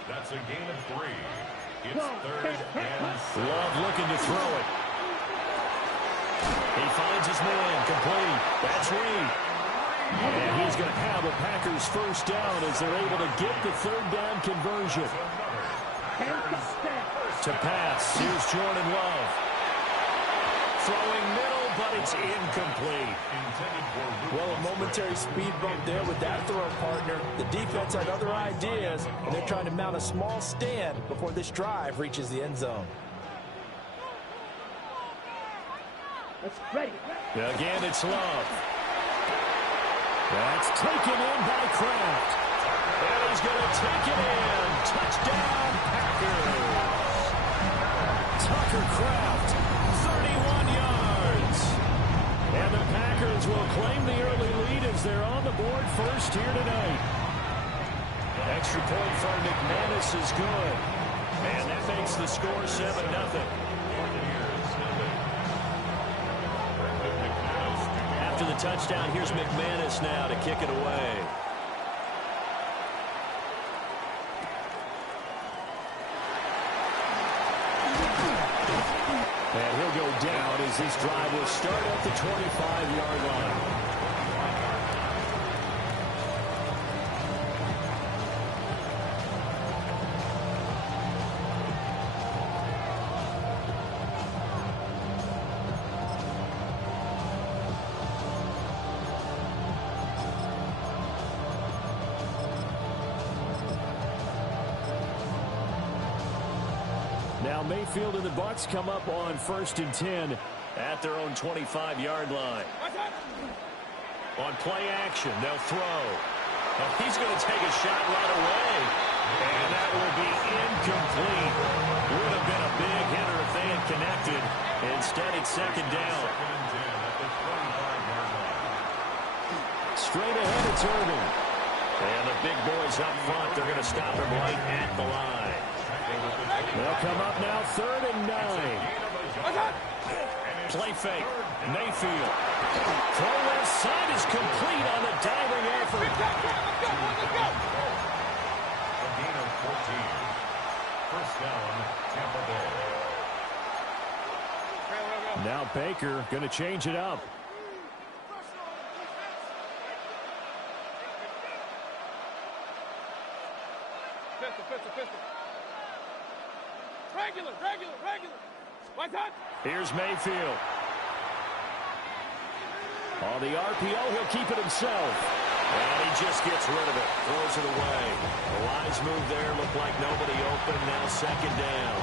That's a gain of 3. It's 3rd and 7. Love looking to throw it. He finds his man, complete. That's Reed. And he's going to have a Packers first down as they're able to get the 3rd down conversion. To pass, here's Jordan Love. Throwing middle, but it's incomplete. Well, a momentary speed bump there with that throw partner. The defense had other ideas, and they're trying to mount a small stand before this drive reaches the end zone. Again, it's Love. That's taken in by Kraft. And he's going to take it in. Touchdown, Packers. Tucker Kraft, 31 yards. And the Packers Packers will claim the early lead as they're on the board first here tonight. Extra point for McManus is good. And that makes the score 7-0. After the touchdown, here's McManus now to kick it away. And he'll go down as this drive will start at the 25-yard line. Now Mayfield and the Bucs come up on 1st and 10 at their own 25-yard line. On play action, they'll throw. Oh, he's going to take a shot right away. And that will be incomplete. Would have been a big hitter if they had connected. Instead, it's 2nd down. Straight ahead, it's Irvin. And the big boys up front, they're going to stop him right at the line. They'll come up now 3rd and 9. Play fake. Mayfield. Throw left side is complete on the diving effort. Let's go. A gain of 14. First down, Tampa Bay. Now Baker going to change it up. Pistol. Regular. Here's Mayfield. On the RPO, he'll keep it himself. And he just gets rid of it. Throws it away. A wise move there. Looked like nobody open. Now 2nd down.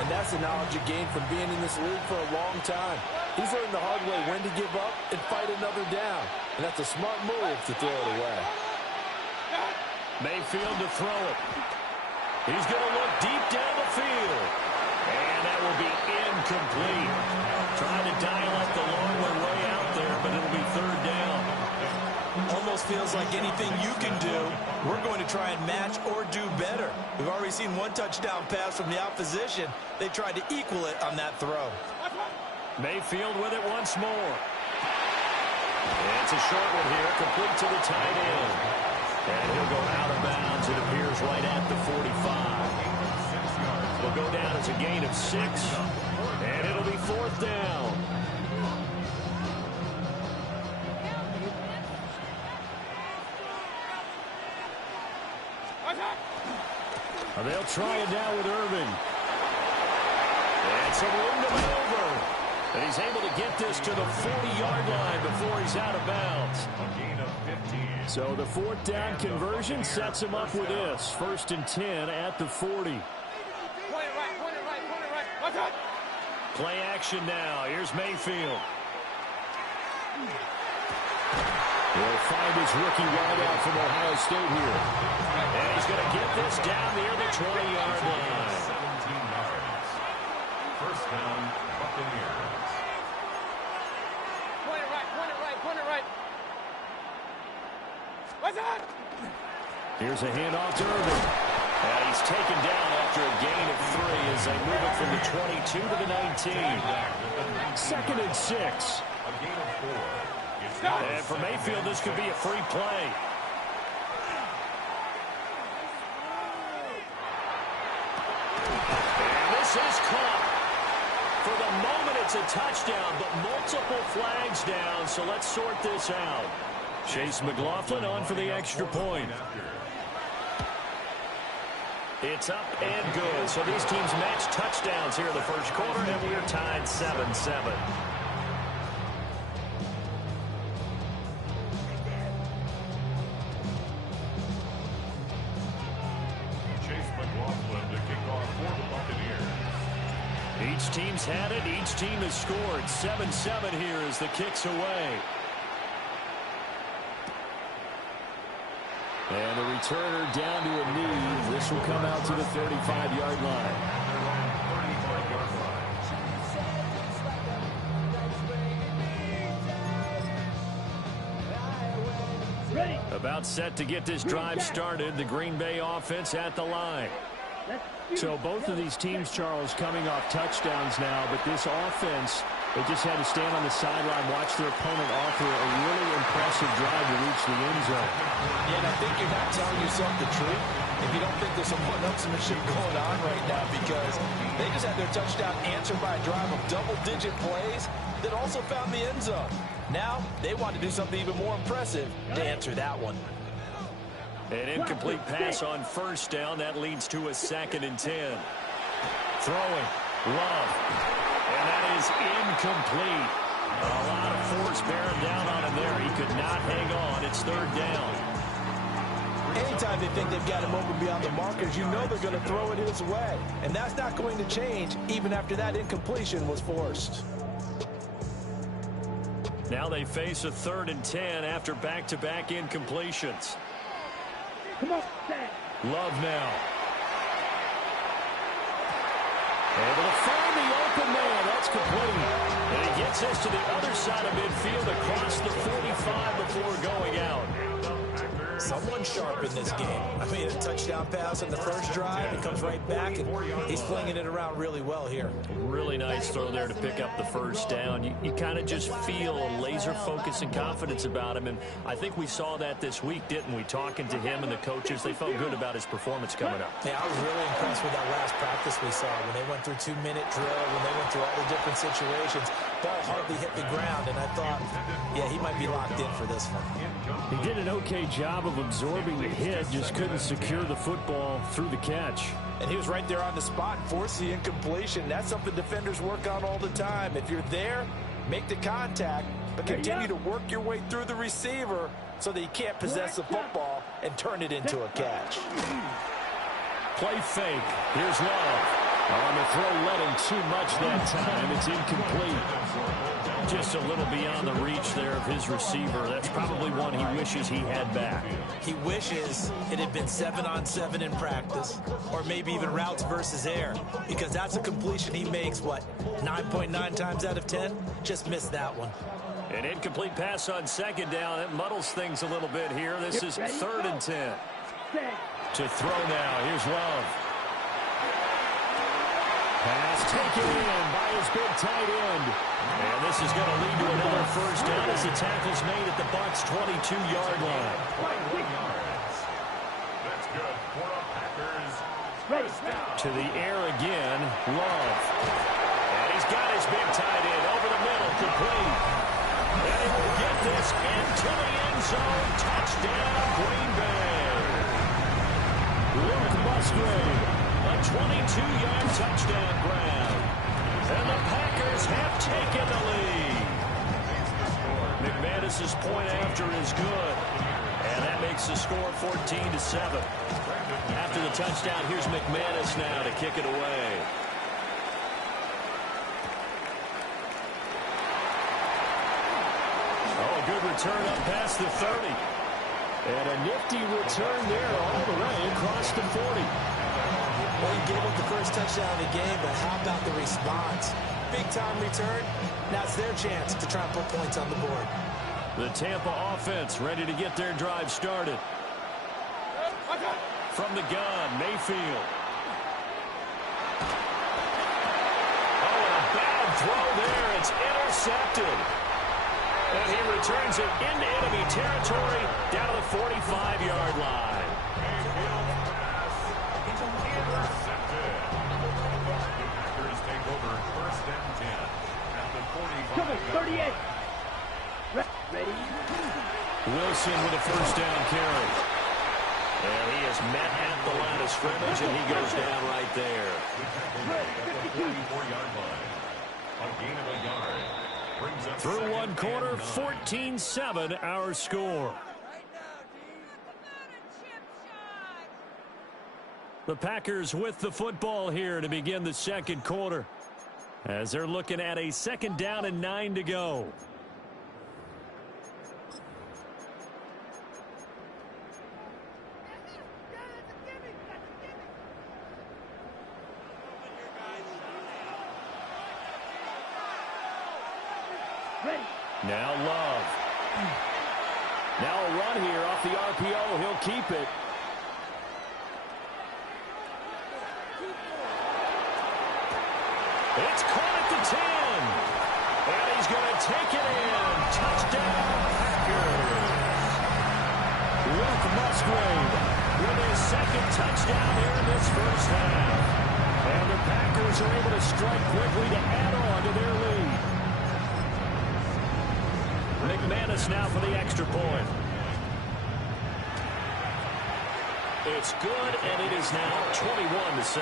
And that's the knowledge you gain from being in this league for a long time. He's learned the hard way when to give up and fight another down. And that's a smart move to throw it away. Mayfield to throw it. He's going to look deep down the field. And that will be incomplete. Trying to dial up the long way out there, but it'll be 3rd down. Almost feels like anything you can do, we're going to try and match or do better. We've already seen one touchdown pass from the opposition. They tried to equal it on that throw. Mayfield with it once more. And it's a short one here, complete to the tight end. And he'll go out of bounds, it appears, right at the 45. It'll go down as a gain of 6, and it'll be 4th down. They'll try it now with Irvin. And some room to maneuver. And he's able to get this to the 40-yard line before he's out of bounds. A gain of 15. So the 4th down conversion sets him up with this. 1st and 10 at the 40. Point it right. What's up? Play action now. Here's Mayfield. He'll find his rookie wideout from Ohio State here. And he's going to get this down near the 20-yard line. 17 yards. First down, Buccaneers. Point it right. What's up? Here's a handoff to Irvin. And he's taken down after a gain of 3 as they move it from the 22 to the 19. 2nd and 6. A gain of 4. And for Mayfield, this could be a free play. And this is caught. For the moment, it's a touchdown, but multiple flags down, so let's sort this out. Chase McLaughlin on for the extra point. It's up and good. So these teams match touchdowns here in the first quarter, and we're tied 7-7. Chase McLaughlin to kick off for the Buccaneers. Each team's had it. Each team has scored. 7-7 here as the kick's away. And the returner down to a knee. This will come out to the 35-yard line. About set to get this drive started. The Green Bay offense at the line. So both of these teams, Charles, coming off touchdowns now, but this offense, they just had to stand on the sideline, watch their opponent offer a really impressive drive to reach the end zone. Yeah, and I think you're not telling yourself the truth if you don't think there's some one-upsmanship going on right now, because they just had their touchdown answered by a drive of double-digit plays that also found the end zone. Now they want to do something even more impressive to answer that one. An incomplete pass on first down. That leads to a 2nd and 10. Throwing. Love. And that is incomplete. A lot of force bearing down on him there. He could not hang on. It's 3rd down. Anytime they think they've got him over beyond the markers, you know they're going to throw it his way. And that's not going to change even after that incompletion was forced. Now they face a 3rd and 10 after back-to-back incompletions. Come on, Love now. Able to find the open man. That's complete. And he gets us to the other side of midfield across the 45 before going out. Someone sharp in this game. I mean, a touchdown pass in the first drive. It comes right back, and he's flinging it around really well here. Really nice throw there to pick up the first down. You kind of just feel a laser focus and confidence about him, and I think we saw that this week, didn't we? Talking to him and the coaches, they felt good about his performance coming up. Yeah, I was really impressed with that last practice we saw when they went through 2-minute drill, when they went through all the different situations. Ball hardly hit the ground, and I thought, yeah, he might be locked in for this one. He did an okay job of absorbing the hit, just couldn't secure the football through the catch. And he was right there on the spot and forced the incompletion. That's something defenders work on all the time. If you're there, make the contact, but continue to work your way through the receiver so that you can't possess the football and turn it into a catch. Play fake. Here's Love. On the throw, let him too much that time. It's incomplete. Just a little beyond the reach there of his receiver. That's probably one he wishes he had back. He wishes it had been 7-on-7 in practice, or maybe even routes versus air, because that's a completion he makes, what, 9.9 times out of 10? Just missed that one. An incomplete pass on 2nd down. It muddles things a little bit here. This is 3rd and 10. To throw now. Here's Love. Pass taken in by his big tight end. And this is going to lead to another first down as the tackle's made at the Bucs' 22-yard line. That's good for the Packers. To the air again, Love. And he's got his big tight end over the middle, complete. And he will get this into the end zone. Touchdown, Green Bay. Luke Musgrave, a 22-yard touchdown grab. And the Packers have taken the lead. McManus's point after is good. And that makes the score 14-7. After the touchdown, here's McManus now to kick it away. Oh, a good return up past the 30. And a nifty return there all the way across the 40. Well, he gave up the first touchdown of the game, but how about the response? Big-time return. Now it's their chance to try and put points on the board. The Tampa offense ready to get their drive started. From the gun, Mayfield. Oh, and a bad throw there. It's intercepted. And he returns it into enemy territory down to the 45-yard line. Intercepted. The Packers take over 1st and 10 at the 45-yard 38. Ready? Wilson with a first down carry. And he is met at the line of scrimmage, and he goes down right there. at the 44-yard line. A gain of a yard. Brings up Through one quarter, 14-7 our score. The Packers with the football here to begin the 2nd quarter, as they're looking at a 2nd down and 9 to go. Now Love. Now a run here off the RPO. He'll keep it. It's caught at the 10. And he's going to take it in. Touchdown, Packers. Luke Musgrave with his second touchdown here in this first half. And the Packers are able to strike quickly to add on to their lead. McManus now for the extra point. It's good, and it is now 21-7.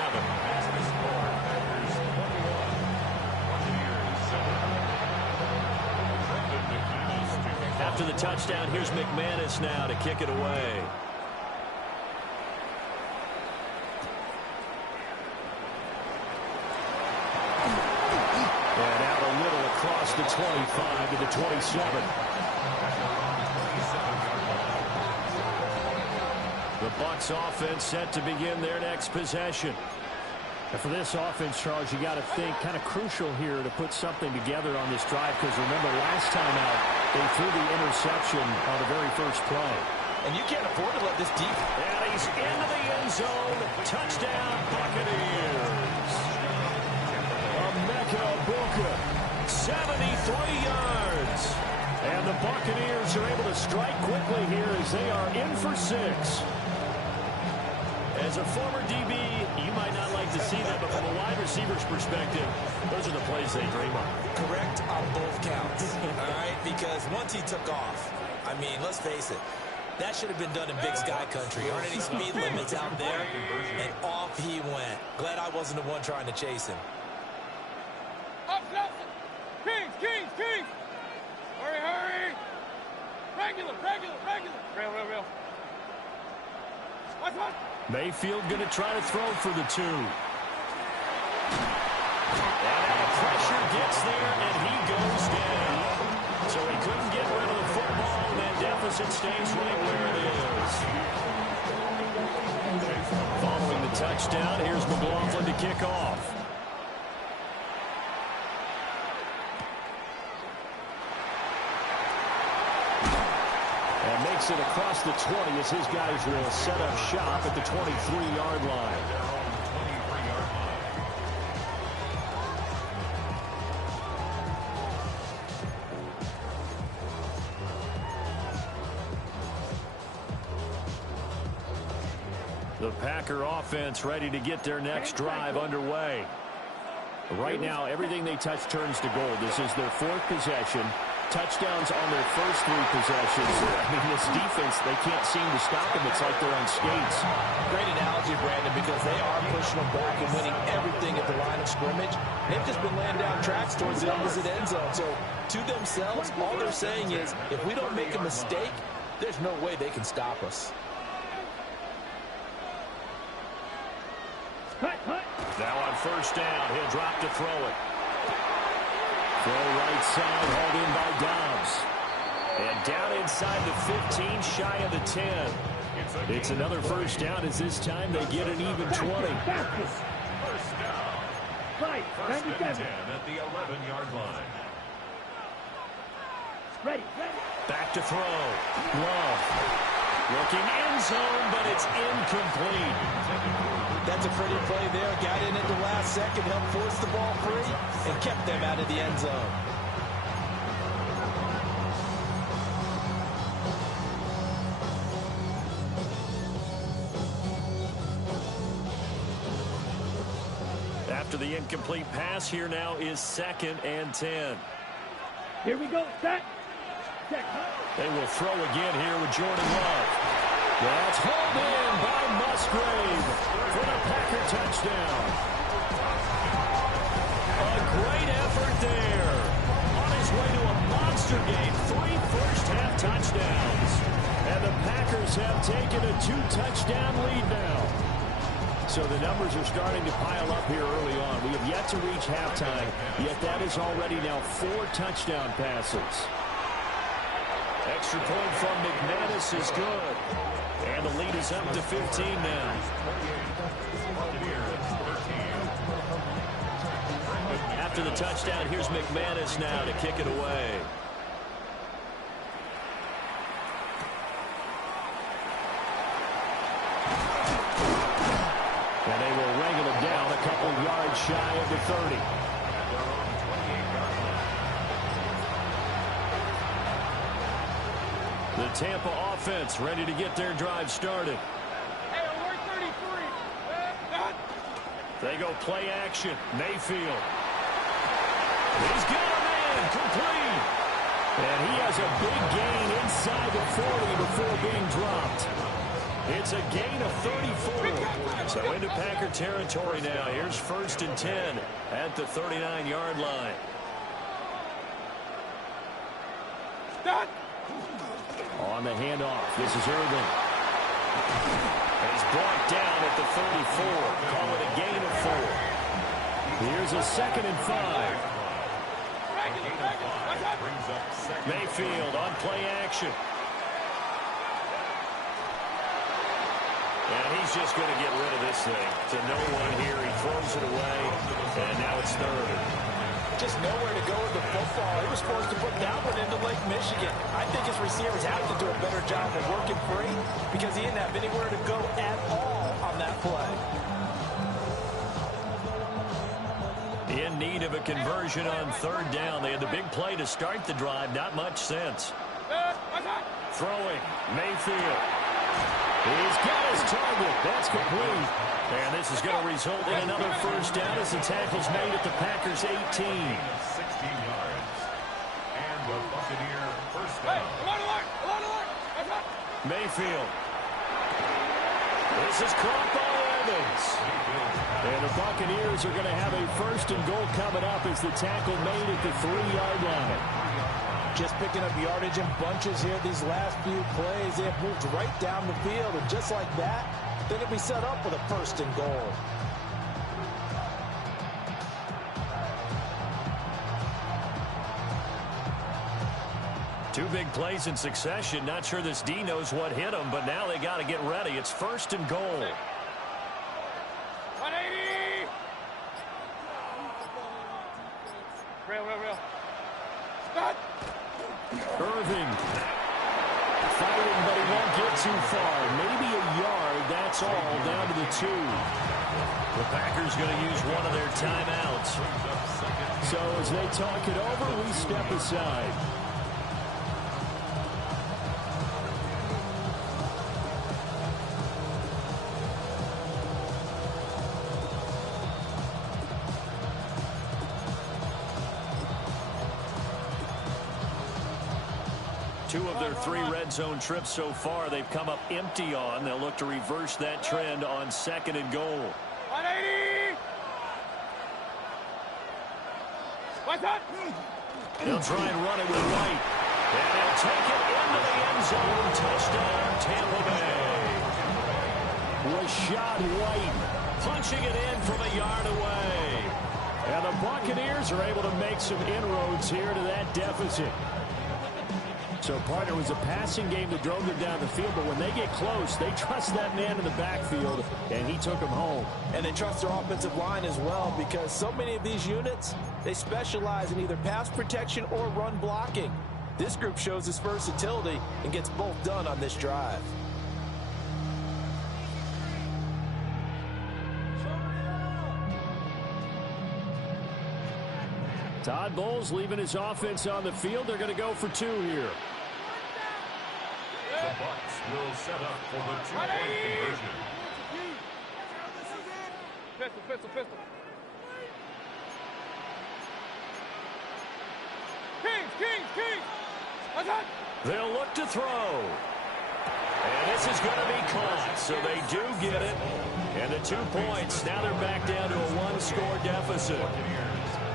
After the touchdown, here's McManus now to kick it away. And out a little across the 25 to the 27. The Bucs offense set to begin their next possession. And for this offense, Charles, you got to think kind of crucial here to put something together on this drive, because remember last time out they threw the interception on the very first play. And you can't afford to let this deep. And he's into the end zone. Touchdown, Buccaneers. Emeka Egbuka, 73 yards. And the Buccaneers are able to strike quickly here as they are in for 6. As a former DB, you might not like to see that, but from a wide receiver's perspective, those are the plays they dream of. Correct on both counts, all right? Because once he took off, I mean, let's face it, that should have been done in Big Sky country. Aren't any speed limits out there? And off he went. Glad I wasn't the one trying to chase him. Up, Nelson! Kings, Kings, Kings! Hurry, hurry! Regular, regular, regular! Real, real, real. Watch, watch! Mayfield going to try to throw for the 2. And now pressure gets there, and he goes down. So he couldn't get rid of the football, and that deficit stays right where it is. Following the touchdown, here's McLaughlin to kick off. And makes it across the 20 as his guys will set up shop at the 23-yard line. The Packer offense ready to get their next drive underway. Right now, everything they touch turns to gold. This is their 4th possession. Touchdowns on their first 3 possessions. I mean, this defense, they can't seem to stop them. It's like they're on skates. Great analogy, Brandon, because they are pushing them back and winning everything at the line of scrimmage. They've just been laying down tracks towards the opposite end zone. So, to themselves, all they're saying is, if we don't make a mistake, there's no way they can stop us. Now on first down, he'll drop to throw it. Throw right side, hauled in by Dobbs. And down inside the 15, shy of the 10. It's another first down as this time they get an even 20. First down. First and 10 at the 11-yard line. Ready, ready. Back to throw. Love. Looking end zone, but it's incomplete. That's a pretty play there. Got in at the last second, helped force the ball free, and kept them out of the end zone. After the incomplete pass, here now is 2nd and 10. Here we go. Set. Set. They will throw again here with Jordan Love. That's hauled in by Musgrave for the Packer touchdown. A great effort there. On his way to a monster game, 3 first-half touchdowns. And the Packers have taken a 2-touchdown lead now. So the numbers are starting to pile up here early on. We have yet to reach halftime, yet that is already now 4 touchdown passes. Extra point from McManus is good. And the lead is up to 15 now. After the touchdown, here's McManus now to kick it away. shy of the 30. The Tampa offense ready to get their drive started. Hey, we're 33. They go play action. Mayfield. He's got a man complete. And he has a big gain inside the 40 before being dropped. It's a gain of 34. So into Packer territory now. Here's 1st and 10 at the 39-yard line. Stop. On the handoff, this is Irvin. And he's brought down at the 34. Call it a gain of 4. Here's a 2nd and 5. Mayfield on play action. And he's just going to get rid of this thing. To no one here. He throws it away. And now it's 3rd. Just nowhere to go with the football. He was forced to put that one into Lake Michigan. I think his receivers have to do a better job of working free because he didn't have anywhere to go at all on that play. In need of a conversion on 3rd down. They had the big play to start the drive. Not much sense. Throwing. Mayfield. He's got his target. That's complete. And this is going to result in another 1st down as the tackle's made at the Packers' 18. 16 yards. And the Buccaneer 1st down. Mayfield. This is caught by Evans. And the Buccaneers are going to have a 1st and goal coming up as the tackle made at the 3-yard line. Just picking up yardage in bunches here these last few plays. They have moved right down the field, and just like that, they're going to be set up with a 1st and goal. Two big plays in succession. Not sure this D knows what hit him, but now they got to get ready. It's 1st and goal. 180. Real. Stop. Irving. Fighting, but he won't get too far. Maybe a yard, that's all, down to the 2. The Packers going to use one of their timeouts. So as they talk it over, we step aside. Two of their 3 red zone trips so far, they've come up empty on. They'll look to reverse that trend on 2nd and goal. 180. What's up? They'll try and run it with White. And they'll take it into the end zone. Touchdown, Tampa Bay. Rashad White punching it in from a yard away. And the Buccaneers are able to make some inroads here to that deficit. So, partner, was a passing game that drove them down the field, but when they get close, they trust that man in the backfield, and he took them home. And they trust their offensive line as well because so many of these units, they specialize in either pass protection or run blocking. This group shows its versatility and gets both done on this drive. Todd Bowles leaving his offense on the field. They're going to go for 2 here. The Bucs will set up for the 2-point conversion. Pistol. Kings. What's up? They'll look to throw. And this is going to be caught, so they do get it. And the 2 points, now they're back down to a 1-score deficit.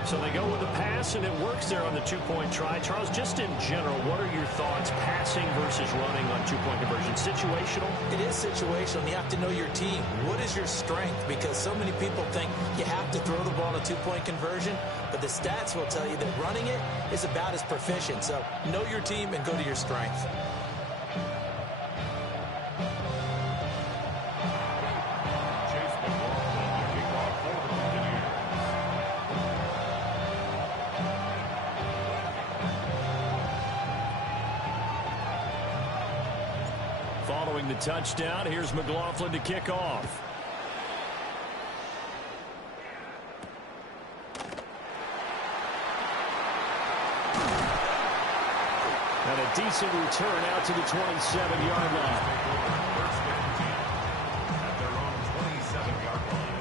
So they go with the pass, and it works there on the 2-point try. Charles, just in general, what are your thoughts, passing versus running on 2-point conversion? Situational? It is situational. You have to know your team. What is your strength? Because so many people think you have to throw the ball in a 2-point conversion, but the stats will tell you that running it is about as proficient. So know your team and go to your strength. Following the touchdown, here's McLaughlin to kick off. And a decent return out to the 27-yard line. First and 10 at their own 27-yard line.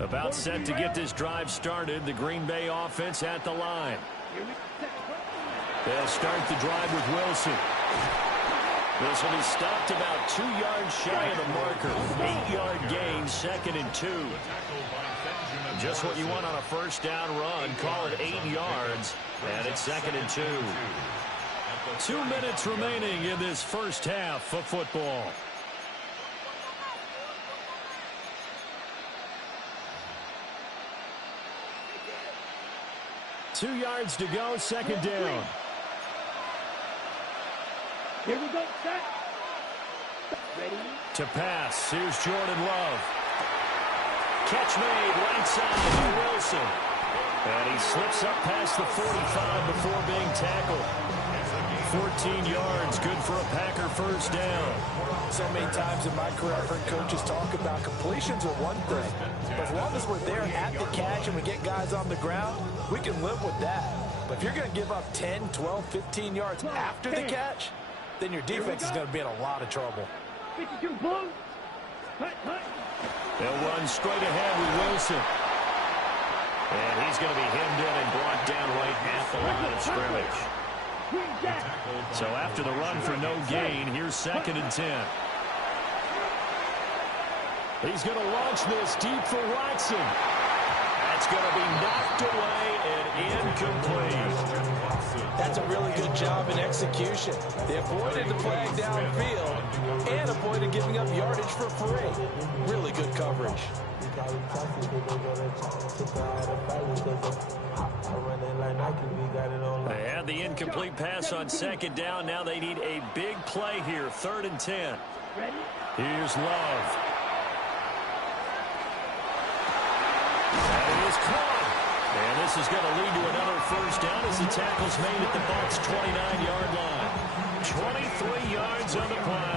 About set to get this drive started. The Green Bay offense at the line. They'll start the drive with Wilson. This will be stopped about 2 yards shy of the marker. 8-yard gain, 2nd and 2. Just what you want on a first down run. Call it 8 yards, and it's 2nd and 2. 2 minutes remaining in this first half of football. Two yards to go, 2nd down. Here we go, set. Ready? To pass, here's Jordan Love. Catch made, right side by Wilson. And he slips up past the 45 before being tackled. 14 yards, good for a Packer first down. So many times in my career, I've heard coaches talk about completions are one thing. But as long as we're there at the catch and we get guys on the ground, we can live with that. But if you're going to give up 10, 12, 15 yards after the catch, then your defense is going to be in a lot of trouble. 52 blue. They'll run straight ahead with Wilson. And he's going to be hemmed in and brought down right at the line of scrimmage. So after the run for no gain, here's 2nd and 10. He's going to launch this deep for Watson. That's going to be knocked away and incomplete. That's a really good job in execution. They avoided the flag downfield and avoided giving up yardage for free. Really good coverage. They had the incomplete pass on 2nd down. Now they need a big play here. 3rd and 10. Here's Love. That is caught. And this is going to lead to another first down as the tackle's made at the Bucs' 29-yard line. 23 yards on the play.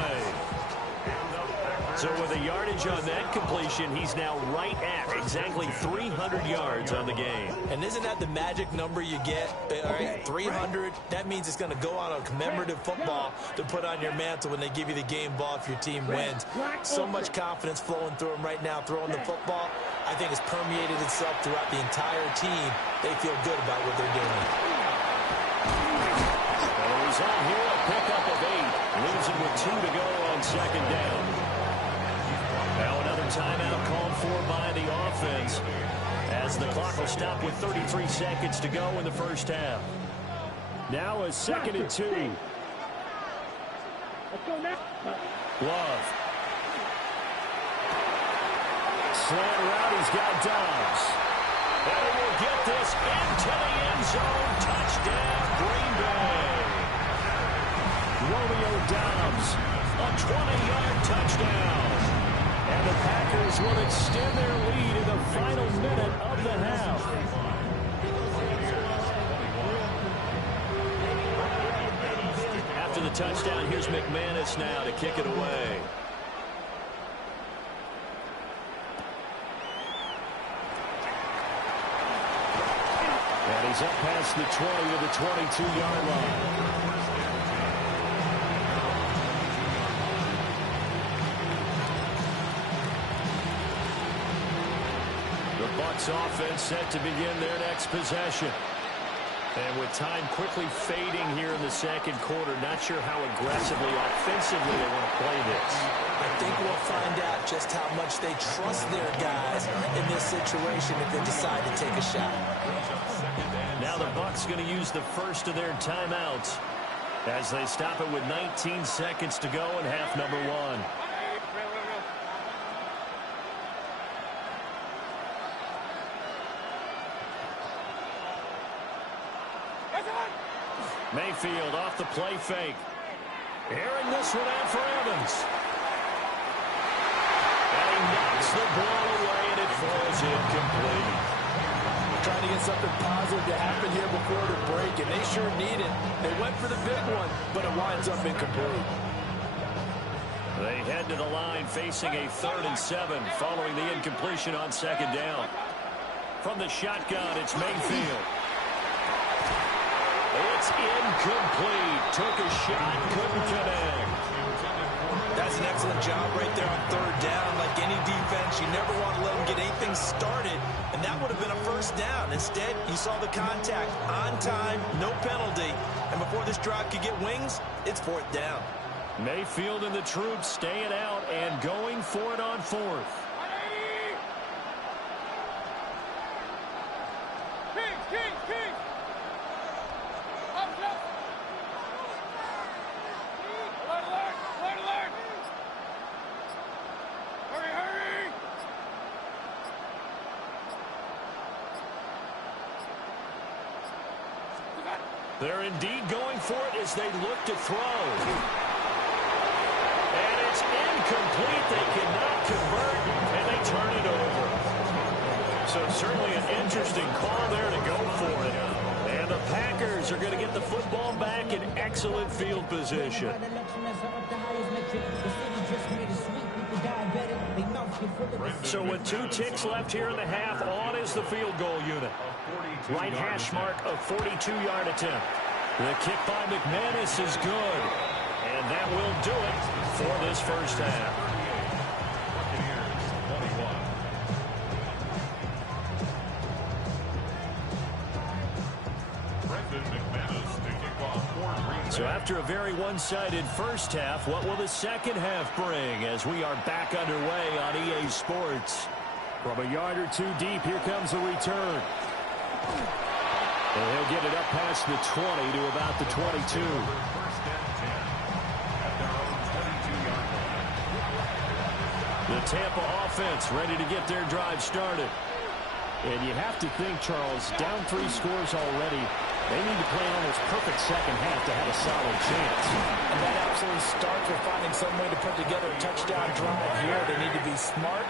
So with a yardage on that completion, he's now right at exactly 300 yards on the game. And isn't that the magic number you get? All right, 300, that means it's going to go on a commemorative football to put on your mantle when they give you the game ball if your team wins. So much confidence flowing through him right now, throwing the football. I think it's permeated itself throughout the entire team. They feel good about what they're doing. Well, the result here, a pickup of 8. Losing with 2 to go on 2nd down. Now another timeout called for by the offense as the clock will stop with 33 seconds to go in the first half. Now a 2nd and 2. Love. Slant route, he's got Dobbs. And he will get this into the end zone. Touchdown, Green Bay. Romeo Dobbs, a 20-yard touchdown. And the Packers will extend their lead in the final minute of the half. After the touchdown, here's McManus now to kick it away. And he's up past the 20 to the 22-yard line. Bucs offense set to begin their next possession. And with time quickly fading here in the second quarter, not sure how aggressively, offensively they want to play this. I think we'll find out just how much they trust their guys in this situation if they decide to take a shot. Now the Bucs going to use the first of their timeouts as they stop it with 19 seconds to go in half number 1. Mayfield off the play fake. Airing this one out for Evans. And he knocks the ball away, and it falls incomplete. Trying to get something positive to happen here before the break, and they sure need it. They went for the big one, but it winds up incomplete. They head to the line facing a 3rd and 7 following the incompletion on 2nd down. From the shotgun, it's Mayfield. It's incomplete. Took a shot, couldn't connect. That's an excellent job right there on 3rd down. Like any defense, you never want to let them get anything started, and that would have been a 1st down. Instead, you saw the contact on time, no penalty, and before this drive could get wings, it's 4th down. Mayfield and the troops staying out and going for it on 4th. Kings! Up! Alert! Hurry! They're indeed going for it as they look to throw. And it's incomplete. They cannot convert, and they turn it over. So certainly an interesting call there to go for it. And the Packers are going to get the football back in excellent field position. So with 2 ticks left here in the half, on is the field goal unit. Right hash mark, a 42-yard attempt. The kick by McManus is good. And that will do it for this first half. So after a very one-sided first half, what will the second half bring as we are back underway on EA Sports? From a yard or 2 deep, here comes the return. And he'll get it up past the 20 to about the 22. The Tampa offense ready to get their drive started. And you have to think, Charles, down 3 scores already. They need to play an almost perfect second half to have a solid chance. And that absolutely starts with finding some way to put together a touchdown drive here. They need to be smart,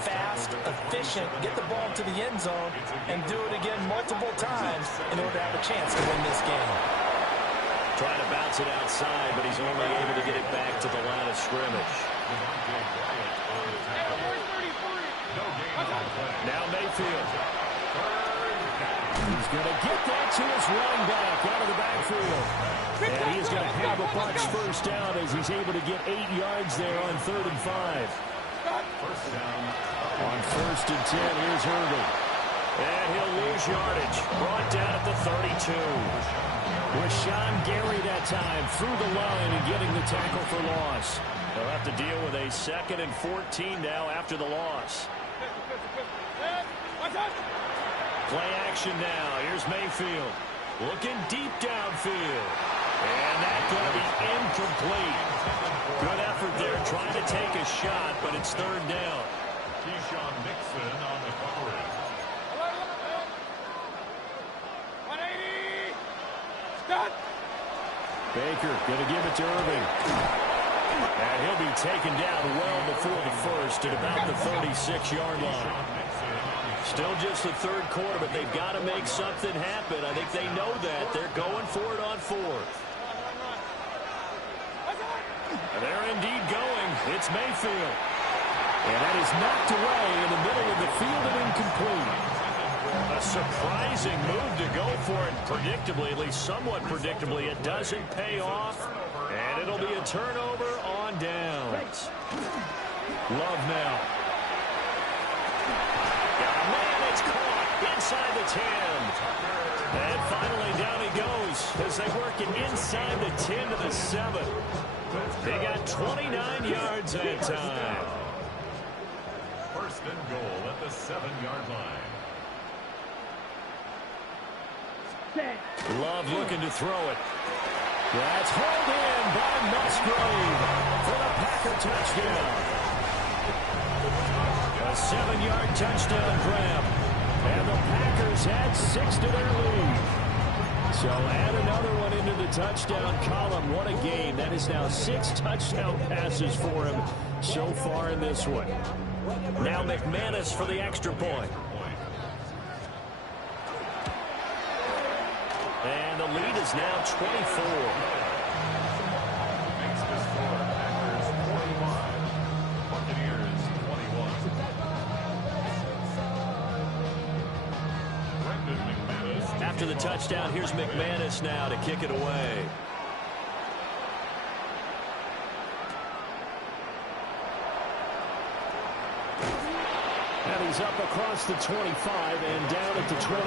fast, efficient, get the ball to the end zone, and do it again multiple times in order to have a chance to win this game. Trying to bounce it outside, but he's only able to get it back to the line of scrimmage. Now Mayfield. He's going to get that to his running back out of the backfield. And he's going to have a Bucs first down as he's able to get 8 yards there on 3rd and 5. On 1st and 10, here's Irvin. And he'll lose yardage. Brought down at the 32. Rashawn Gary that time through the line and getting the tackle for loss. They'll have to deal with a 2nd and 14 now after the loss. Play action now. Here's Mayfield. Looking deep downfield. And that's going to be incomplete. Good effort there trying to take a shot, but it's 3rd down. Keyshawn Nixon on the coverage. 180. Stop. Baker going to give it to Irving. And he'll be taken down well before the 1st at about the 36-yard line. Still just the 3rd quarter, but they've got to make something happen. I think they know that. They're going for it on 4th. And they're indeed going. It's Mayfield. And that is knocked away in the middle of the field and incomplete. A surprising move to go for it. Predictably, at least somewhat predictably, it doesn't pay off. And it'll be a turnover on downs. Love now. Inside the 10. And finally down he goes as they work it inside the 10 to the 7. They got 29 yards that time. 1st and goal at the 7-yard line. Love looking to throw it. That's hauled in by Musgrave for the Packer touchdown. A 7-yard touchdown grab. And the Packers add 6 to their lead. So add another one into the touchdown column. What a game. That is now 6 touchdown passes for him so far in this one. Now McManus for the extra point. And the lead is now 24. after the touchdown. Here's McManus now to kick it away. And he's up across the 25 and down at the 28.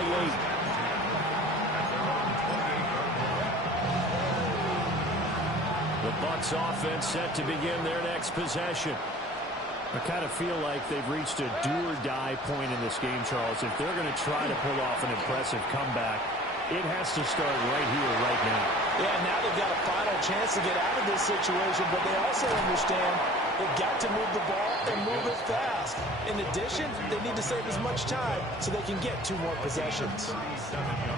The Bucs offense set to begin their next possession. I kind of feel like they've reached a do-or-die point in this game, Charles. If they're going to try to pull off an impressive comeback, it has to start right here, right now. Yeah, now they've got a final chance to get out of this situation, but they also understand they've got to move the ball and move it fast. In addition, they need to save as much time so they can get 2 more possessions.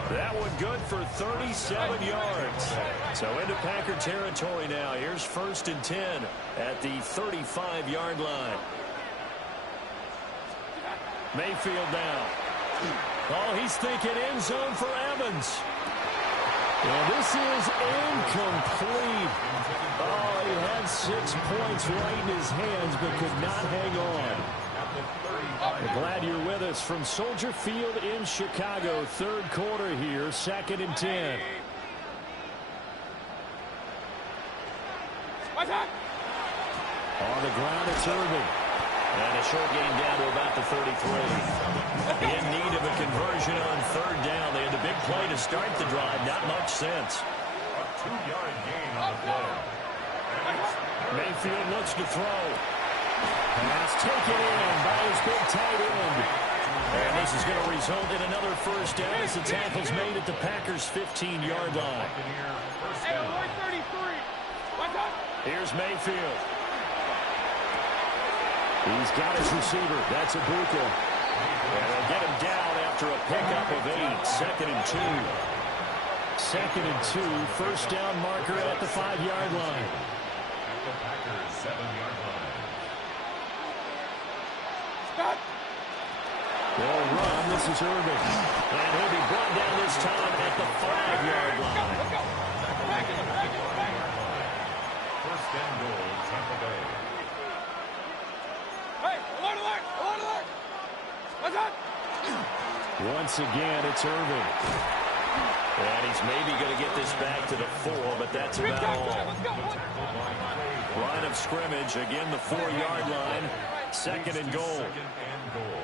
That one good for 37 yards. So into Packer territory now. Here's 1st and 10 at the 35-yard line. Mayfield now. Oh, he's thinking end zone for Evans. And this is incomplete. Oh, he had 6 points right in his hands, but could not hang on. We're glad you're with us from Soldier Field in Chicago. 3rd quarter here, 2nd and 10. On the ground, it's Irving. And a short gain down to about the 33. In need of a conversion on 3rd down. They had the big play to start the drive. Not much sense. A 2-yard gain on the play. Mayfield looks to throw. Pass taken in by his big tight end. And this is going to result in another 1st down as the tackle's made at the Packers' 15-yard line. Here's Mayfield. He's got his receiver. That's Ibuka. And they'll get him down after a pickup of 8. 2nd and 2. 2nd and 2. 1st down marker at the 5-yard line. At the Packers' 7-yard line. Stop. They'll run. This is Irving. And he'll be brought down this time at the 5-yard line. Let's go. First and goal, Tampa Bay. Hey, alert, alert, alert, alert. What's up? Once again, it's Irving. And he's maybe going to get this back to the 4, but that's about all. Let's go. Line of scrimmage, again the 4-yard line. 2nd and goal. Second and goal.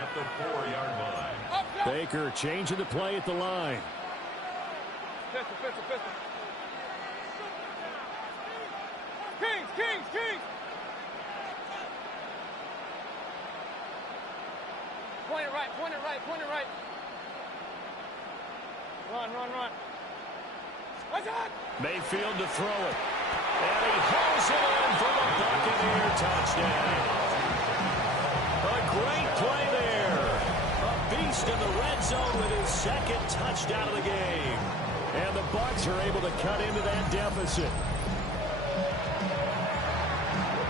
At the 4-yard line. Up, up. Baker changing the play at the line. Pistol, pistol, pistol. Kings, Kings, Kings. Point it right, point it right, point it right. Run, run, run. What's that? Mayfield to throw it. And he hauls it in for the Buccaneer touchdown. A great play there. A beast in the red zone with his 2nd touchdown of the game. And the Bucs are able to cut into that deficit.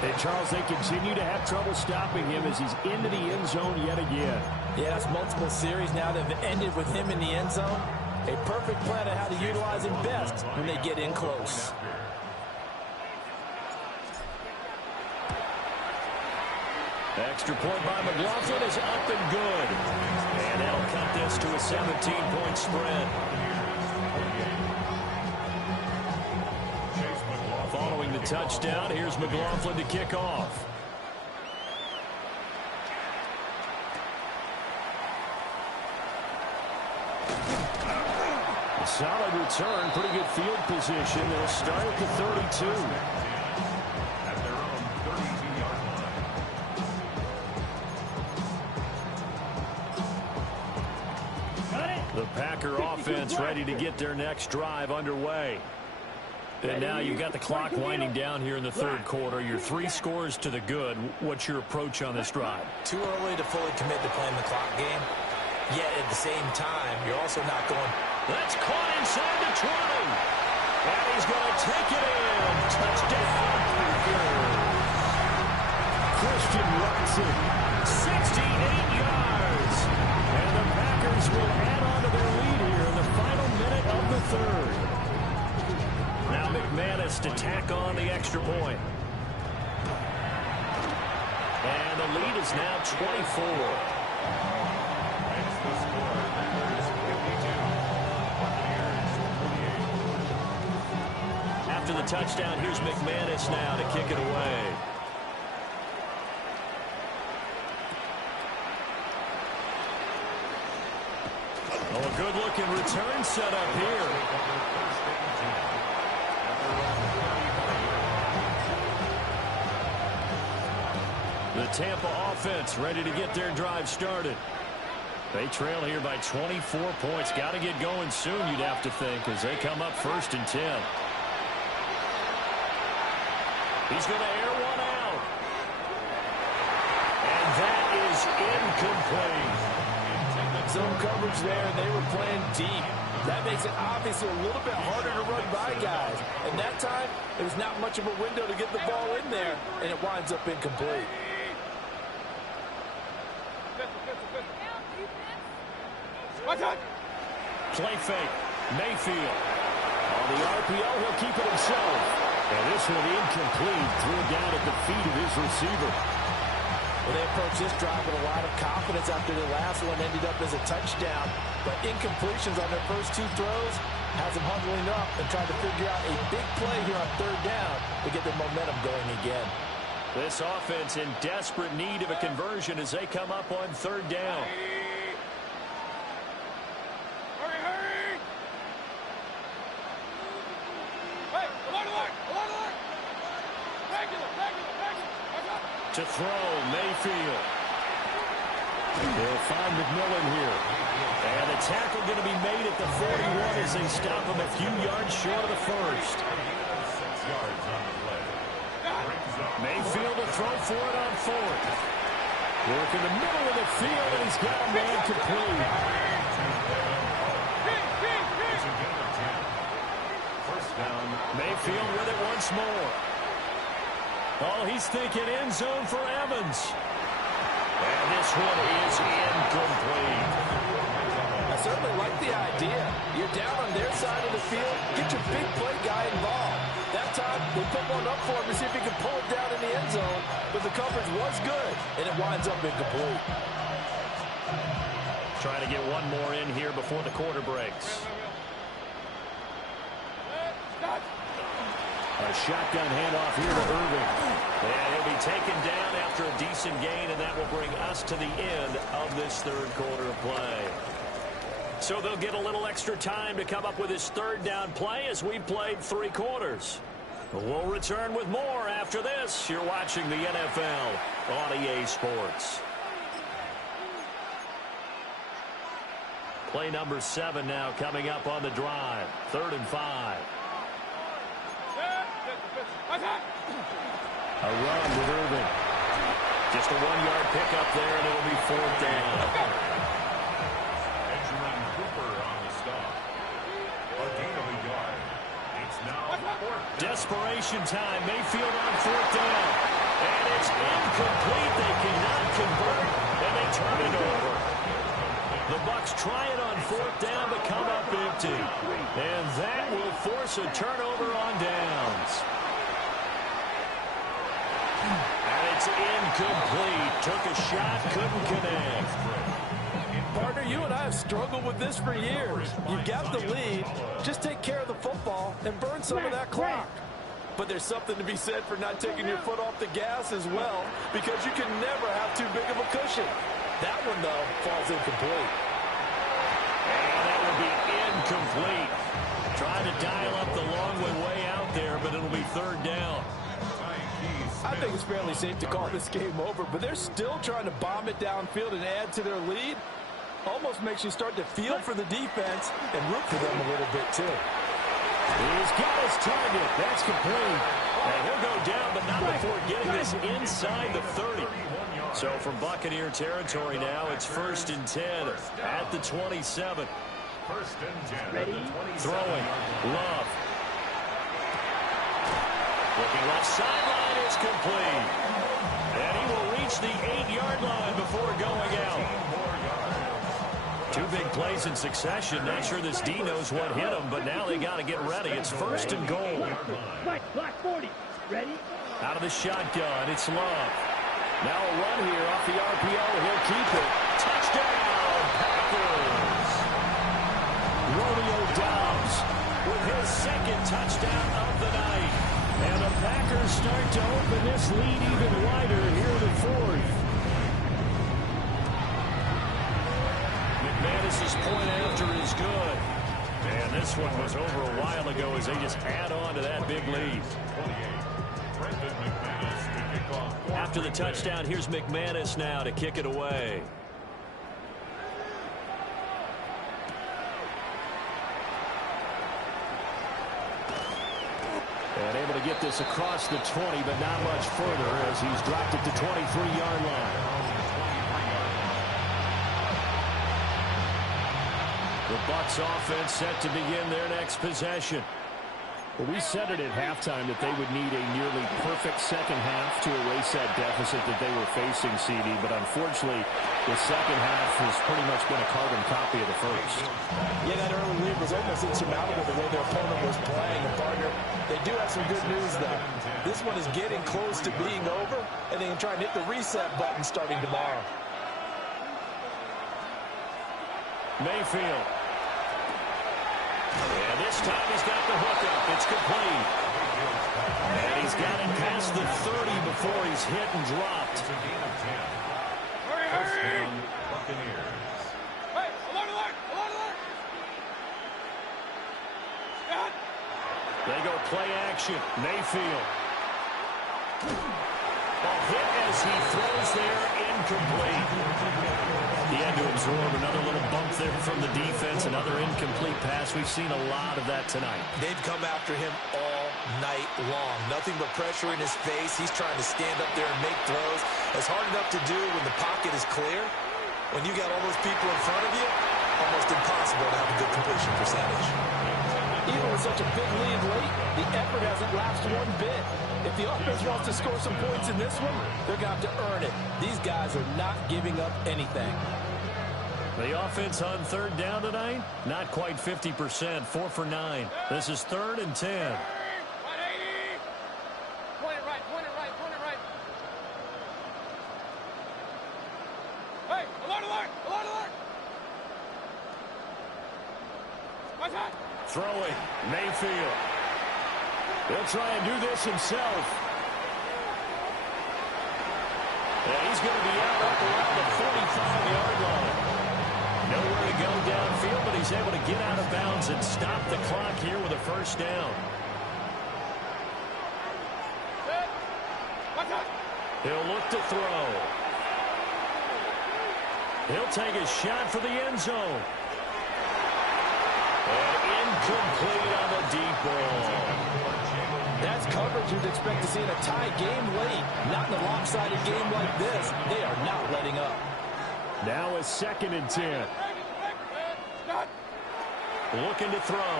And Charles, they continue to have trouble stopping him as he's into the end zone yet again. Yeah, that's multiple series now that have ended with him in the end zone. A perfect plan on how to utilize him best when they get in close. Extra point by McLaughlin is up and good. And that'll cut this to a 17-point spread. Following the touchdown, here's McLaughlin to kick off. A solid return, pretty good field position. They'll start at the 32. At their own 32-yard line. The Packer offense ready to get their next drive underway. And now you've got the clock winding down here in the 3rd quarter. Your 3 scores to the good. What's your approach on this drive? Too early to fully commit to playing the clock game. Yet at the same time, you're also not going. That's caught inside the 20. And he's going to take it in. Touchdown, Packers. Christian Watson. 68 yards. And the Packers will add on to their lead here in the final minute of the 3rd. Now McManus to tack on the extra point. And the lead is now 24. That's the score. Packers 52. the touchdown. Here's McManus now to kick it away. Oh, a good-looking return set up here. The Tampa offense ready to get their drive started. They trail here by 24 points. Got to get going soon, you'd have to think, as they come up 1st and 10. He's going to air one out. And that is incomplete. Zone coverage there, and they were playing deep. That makes it obviously a little bit harder to run by guys. And that time, there was not much of a window to get the ball in there, and it winds up incomplete. Play fake. Mayfield. On the RPO, he'll keep it himself. And this one incomplete. Threw it down at the feet of his receiver. Well, they approached this drive with a lot of confidence after the last one ended up as a touchdown. But incompletions on their first 2 throws has them huddling up and trying to figure out a big play here on 3rd down to get their momentum going again. This offense in desperate need of a conversion as they come up on 3rd down. To throw, Mayfield. They'll find McMillan here. And the tackle going to be made at the 41 as they stop him a few yards short of the first. Mayfield to throw for it on 4th. Work in the middle of the field, and he's got a man complete. Mayfield with it once more. Oh, he's thinking end zone for Evans. And this one is incomplete. I certainly like the idea. You're down on their side of the field. Get your big play guy involved. That time, they put one up for him to see if he can pull it down in the end zone. But the coverage was good, and it winds up incomplete. Trying to get one more in here before the quarter breaks. A shotgun handoff here to Irving. And he'll be taken down after a decent gain, and that will bring us to the end of this 3rd quarter of play. So they'll get a little extra time to come up with his 3rd down play as we've played 3 quarters. We'll return with more after this. You're watching the NFL on EA Sports. Play number 7 now coming up on the drive. 3rd and 5. A run with Irving. Just a 1-yard pickup there, and it'll be 4th down. Benjamin Cooper on the stop. A gain of a yard. It's now 4th. Desperation time. Mayfield on 4th down. And it's incomplete. They cannot convert, and they turn it over. The Bucs try it on 4th down, but come up empty. And that will force a turnover on downs. And it's incomplete. Took a shot, couldn't connect. Partner, you and I have struggled with this for years. You've got the lead. Just take care of the football and burn some of that clock. But there's something to be said for not taking your foot off the gas as well, because you can never have too big of a cushion. That one, though, falls incomplete. And that will be incomplete. Trying to dial up the long way out there, but it'll be 3rd down. I think it's fairly safe to call this game over, but they're still trying to bomb it downfield and add to their lead. Almost makes you start to feel for the defense and root for them a little bit, too. He's got his target. That's complete. And he'll go down, but not before getting this inside the 30. So from Buccaneer territory now, it's 1st and 10 at the 27. 1st and 10 at the 27. Throwing. Love. Looking left sideline is complete. And he will reach the 8-yard line before going out. 2 big plays in succession. Not sure this D knows what hit him, but now they got to get ready. It's 1st and goal. Black 40. Ready? Out of the shotgun, it's Love. Now a run here off the RPO. He'll keep it. Touchdown, Packers. Romeo Doubs with his 2nd touchdown of the night. And the Packers start to open this lead even wider here in the fourth. McManus's point after is good. And this one was over a while ago as they just add on to that big lead. After the touchdown, here's McManus now to kick it away. And able to get this across the 20, but not much further as he's dropped it to 23-yard line. The Bucs offense set to begin their next possession. Well, we said it at halftime that they would need a nearly perfect second half to erase that deficit that they were facing, CD. But unfortunately, the second half has pretty much been a carbon copy of the first. Yeah, that early lead was almost insurmountable the way their opponent was playing. And partner, they do have some good news, though. This one is getting close to being over, and they can try and hit the reset button starting tomorrow. Mayfield. And this time he's got the hookup. It's complete. And he's got it past the 30 before he's hit and dropped. Hurry! Buccaneers. Hey, alert, alert, alert, alert! Got. They go play action. Mayfield. Ball hit as he throws there, incomplete. He had to absorb another little bump there from the defense, another incomplete pass. We've seen a lot of that tonight. They've come after him all night long. Nothing but pressure in his face. He's trying to stand up there and make throws. It's hard enough to do when the pocket is clear. When you got all those people in front of you, almost impossible to have a good completion percentage. Even with such a big lead late, the effort hasn't lapsed one bit. If the offense wants to score some points in this one, they're going to have to earn it. These guys are not giving up anything. The offense on third down tonight, not quite 50%, 4 for 9. This is 3rd and 10. 180! Point it right, point it right, point it right. Hey, alert, alert, alert, alert! What's that? Throwing, Mayfield. He'll try and do this himself. And he's going to be out up around the 45-yard line. Nowhere to go downfield, but he's able to get out of bounds and stop the clock here with a first down. He'll look to throw. He'll take a shot for the end zone. And incomplete on the deep ball. That's coverage you'd expect to see in a tie game late. Not in a lopsided game like this. They are not letting up. Now a 2nd and 10. Looking to throw.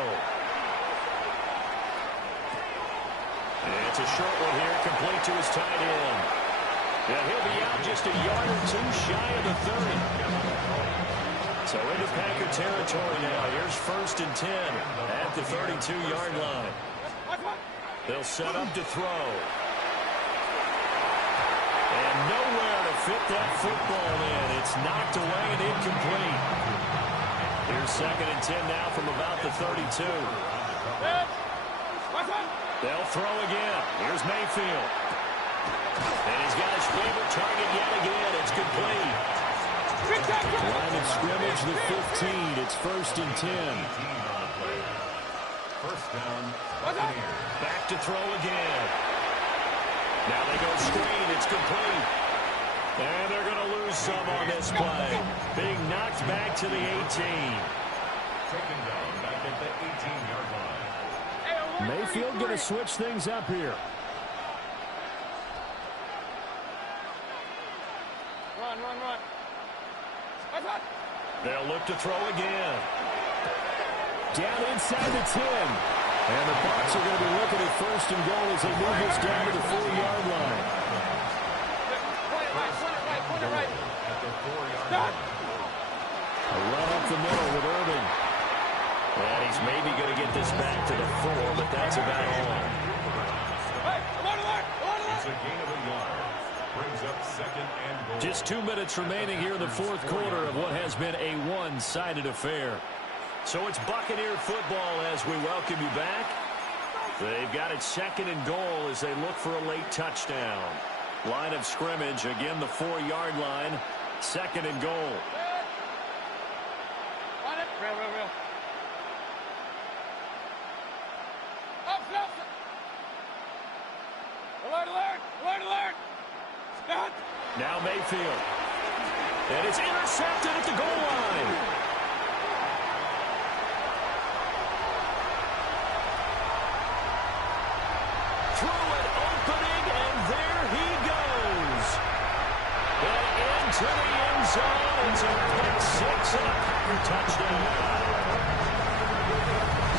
And it's a short one here, complete to his tight end. And he'll be out just a yard or two shy of the 30. So into Packer territory now. Here's 1st and 10 at the 32-yard line. They'll set up to throw. And nowhere to fit that football in. It's knocked away and incomplete. Here's 2nd and 10 now from about the 32. They'll throw again. Here's Mayfield. And he's got his favorite target yet again. It's complete. Line of scrimmage, the 15. It's 1st and 10. First down, Buccaneers. Back to throw again. Now they go screen. It's complete. And they're going to lose some on this play. Being knocked back to the 18. Taken down back at the 18-yard line. Mayfield going to switch things up here. Run, run, run. They'll look to throw again. Down inside the 10. And the Bucs are going to be looking at 1st and goal as they move this down to the 4-yard line. Point it right. At the 4-yard line. A run up the middle with Irving. And he's maybe going to get this back to the 4, but that's about all. Hey, alert! It's a gain of a yard. Brings up 2nd and goal. Just 2 minutes remaining here in the 4th quarter of what has been a one-sided affair. So it's Buccaneer football as we welcome you back. They've got it second and goal as they look for a late touchdown. Line of scrimmage, again the 4-yard line. Second and goal. Real. Alert! Stop! Now Mayfield. And it's intercepted at the goal line. Through an opening, and there he goes. And into the end zone. It's a pick 6 and a Packer touchdown.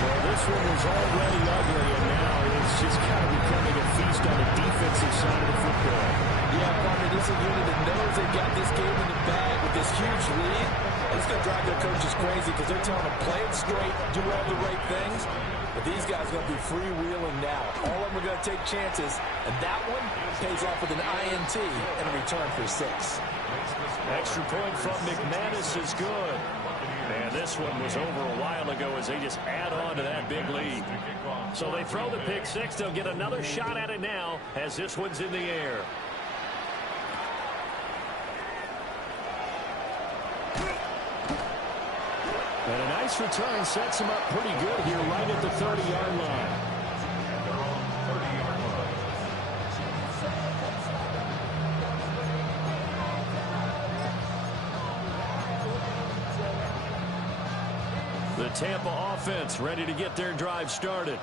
Well, this one was already ugly, and now it's just kind of becoming a feast on the defensive side of the football. Yeah, partner, this is a unit that knows they got this game in the bag with this huge lead. And it's going to drive their coaches crazy because they're telling them play it straight, do all the right things. But these guys are going to be freewheeling now. All of them are going to take chances, and that one pays off with an INT and a return for 6. Extra point from McManus is good. And this one was over a while ago as they just add on to that big lead. So they throw the pick 6. They'll get another shot at it now as this one's in the air. And a nice return sets him up pretty good here right at the 30-yard line. The Tampa offense ready to get their drive started.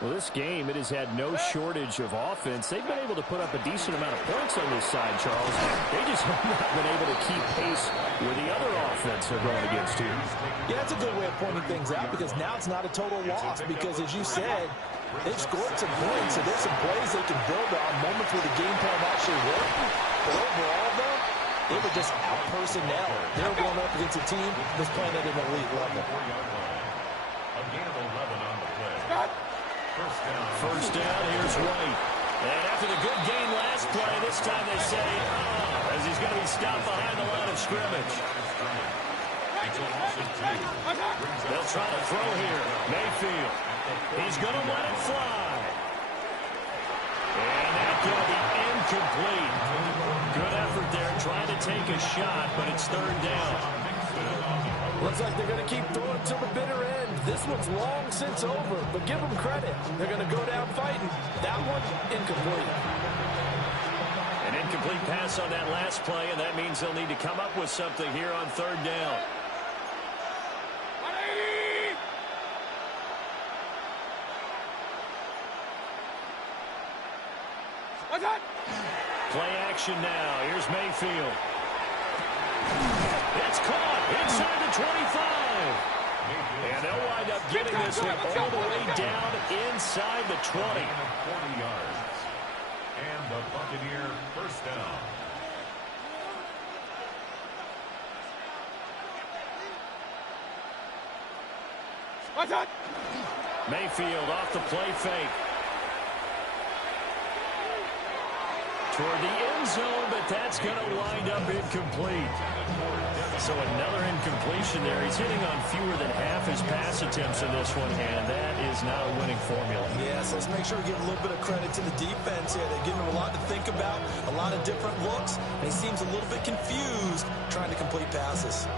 Well, this game, it has had no shortage of offense. They've been able to put up a decent amount of points on this side, Charles. They just have not been able to keep pace with the other offense they're going against here. Yeah, that's a good way of pointing things out because now it's not a total loss because, as you said, they've scored some points, so there's some plays they can build on, moments where the game plan actually worked. But overall, though, they were just out-personnel. They were going up against a team that's playing at an elite level. A gain of 11 on the play. First down, here's White. And after the good gain last play, this time they say, as he's going to be stopped behind the line of scrimmage. They'll try to throw here. Mayfield. He's going to let it fly. And that's going to be incomplete. Good effort there, trying to take a shot, but it's third down. Looks like they're going to keep throwing to the bitter end. This one's long since over, but give them credit. They're going to go down fighting. That one, incomplete. An incomplete pass on that last play, and that means they'll need to come up with something here on third down. Play action now. Here's Mayfield. It's caught inside the 25. And they'll wind up getting this one all the way down inside the 20. 40 yards. And the Buccaneer first down. Mayfield off the play fake. Toward the end zone, but that's going to wind up incomplete. So another incompletion there. He's hitting on fewer than half his pass attempts in this one, and that is not a winning formula. Yes, let's make sure we give a little bit of credit to the defense here. They're giving him a lot to think about, a lot of different looks, and he seems a little bit confused trying to complete passes.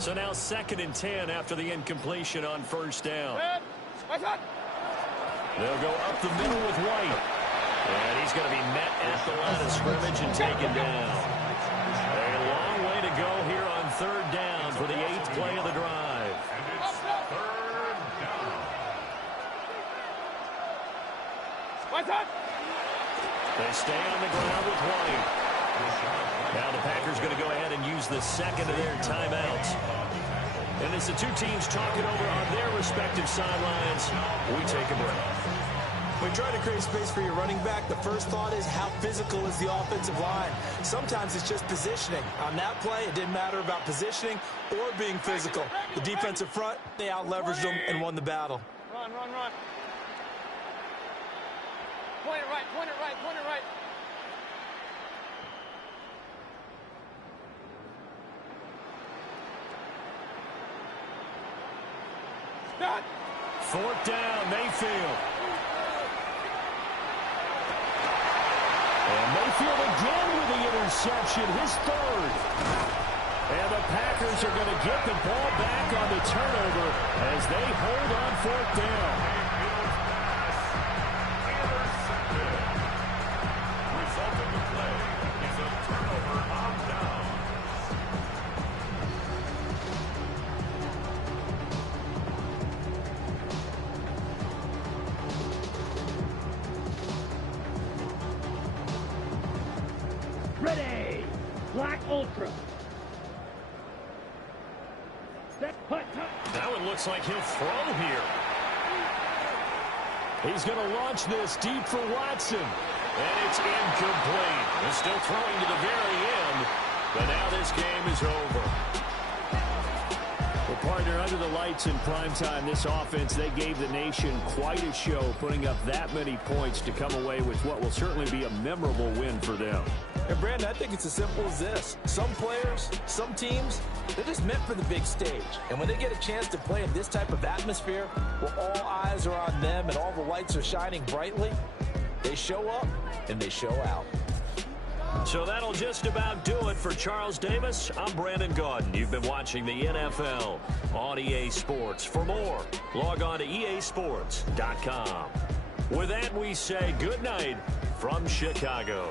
So now 2nd and 10 after the incompletion on first down. They'll go up the middle with White. And he's going to be met at the line of scrimmage and taken down. A long way to go here on third down for the 8th play of the drive. And it's third down. They stay on the ground with White. Now the Packers going to go ahead and use the second of their timeouts. And as the two teams talk it over on their respective sidelines, we take a break. When trying to create space for your running back, the first thought is how physical is the offensive line. Sometimes it's just positioning. On that play, it didn't matter about positioning or being physical. The defensive front, they out-leveraged them and won the battle. Run. Point it right, point it right, point it right. Stop. Fourth down, Mayfield. And Mayfield again with the interception, his third. And the Packers are going to get the ball back on the turnover as they hold on fourth down. Mayfield's pass intercepted. Result of the play is a turnover on down. Ready. Black Ultra. Set, putt, touch. Now it looks like he'll throw here. He's going to launch this deep for Watson. And it's incomplete. He's still throwing to the very end. But now this game is over. Well, partner, under the lights in primetime, this offense, they gave the nation quite a show, putting up that many points to come away with what will certainly be a memorable win for them. And Brandon, I think it's as simple as this. Some players, some teams, they're just meant for the big stage. And when they get a chance to play in this type of atmosphere, where all eyes are on them and all the lights are shining brightly, they show up and they show out. So that'll just about do it for Charles Davis. I'm Brandon Gaudin. You've been watching the NFL on EA Sports. For more, log on to easports.com. With that, we say good night from Chicago.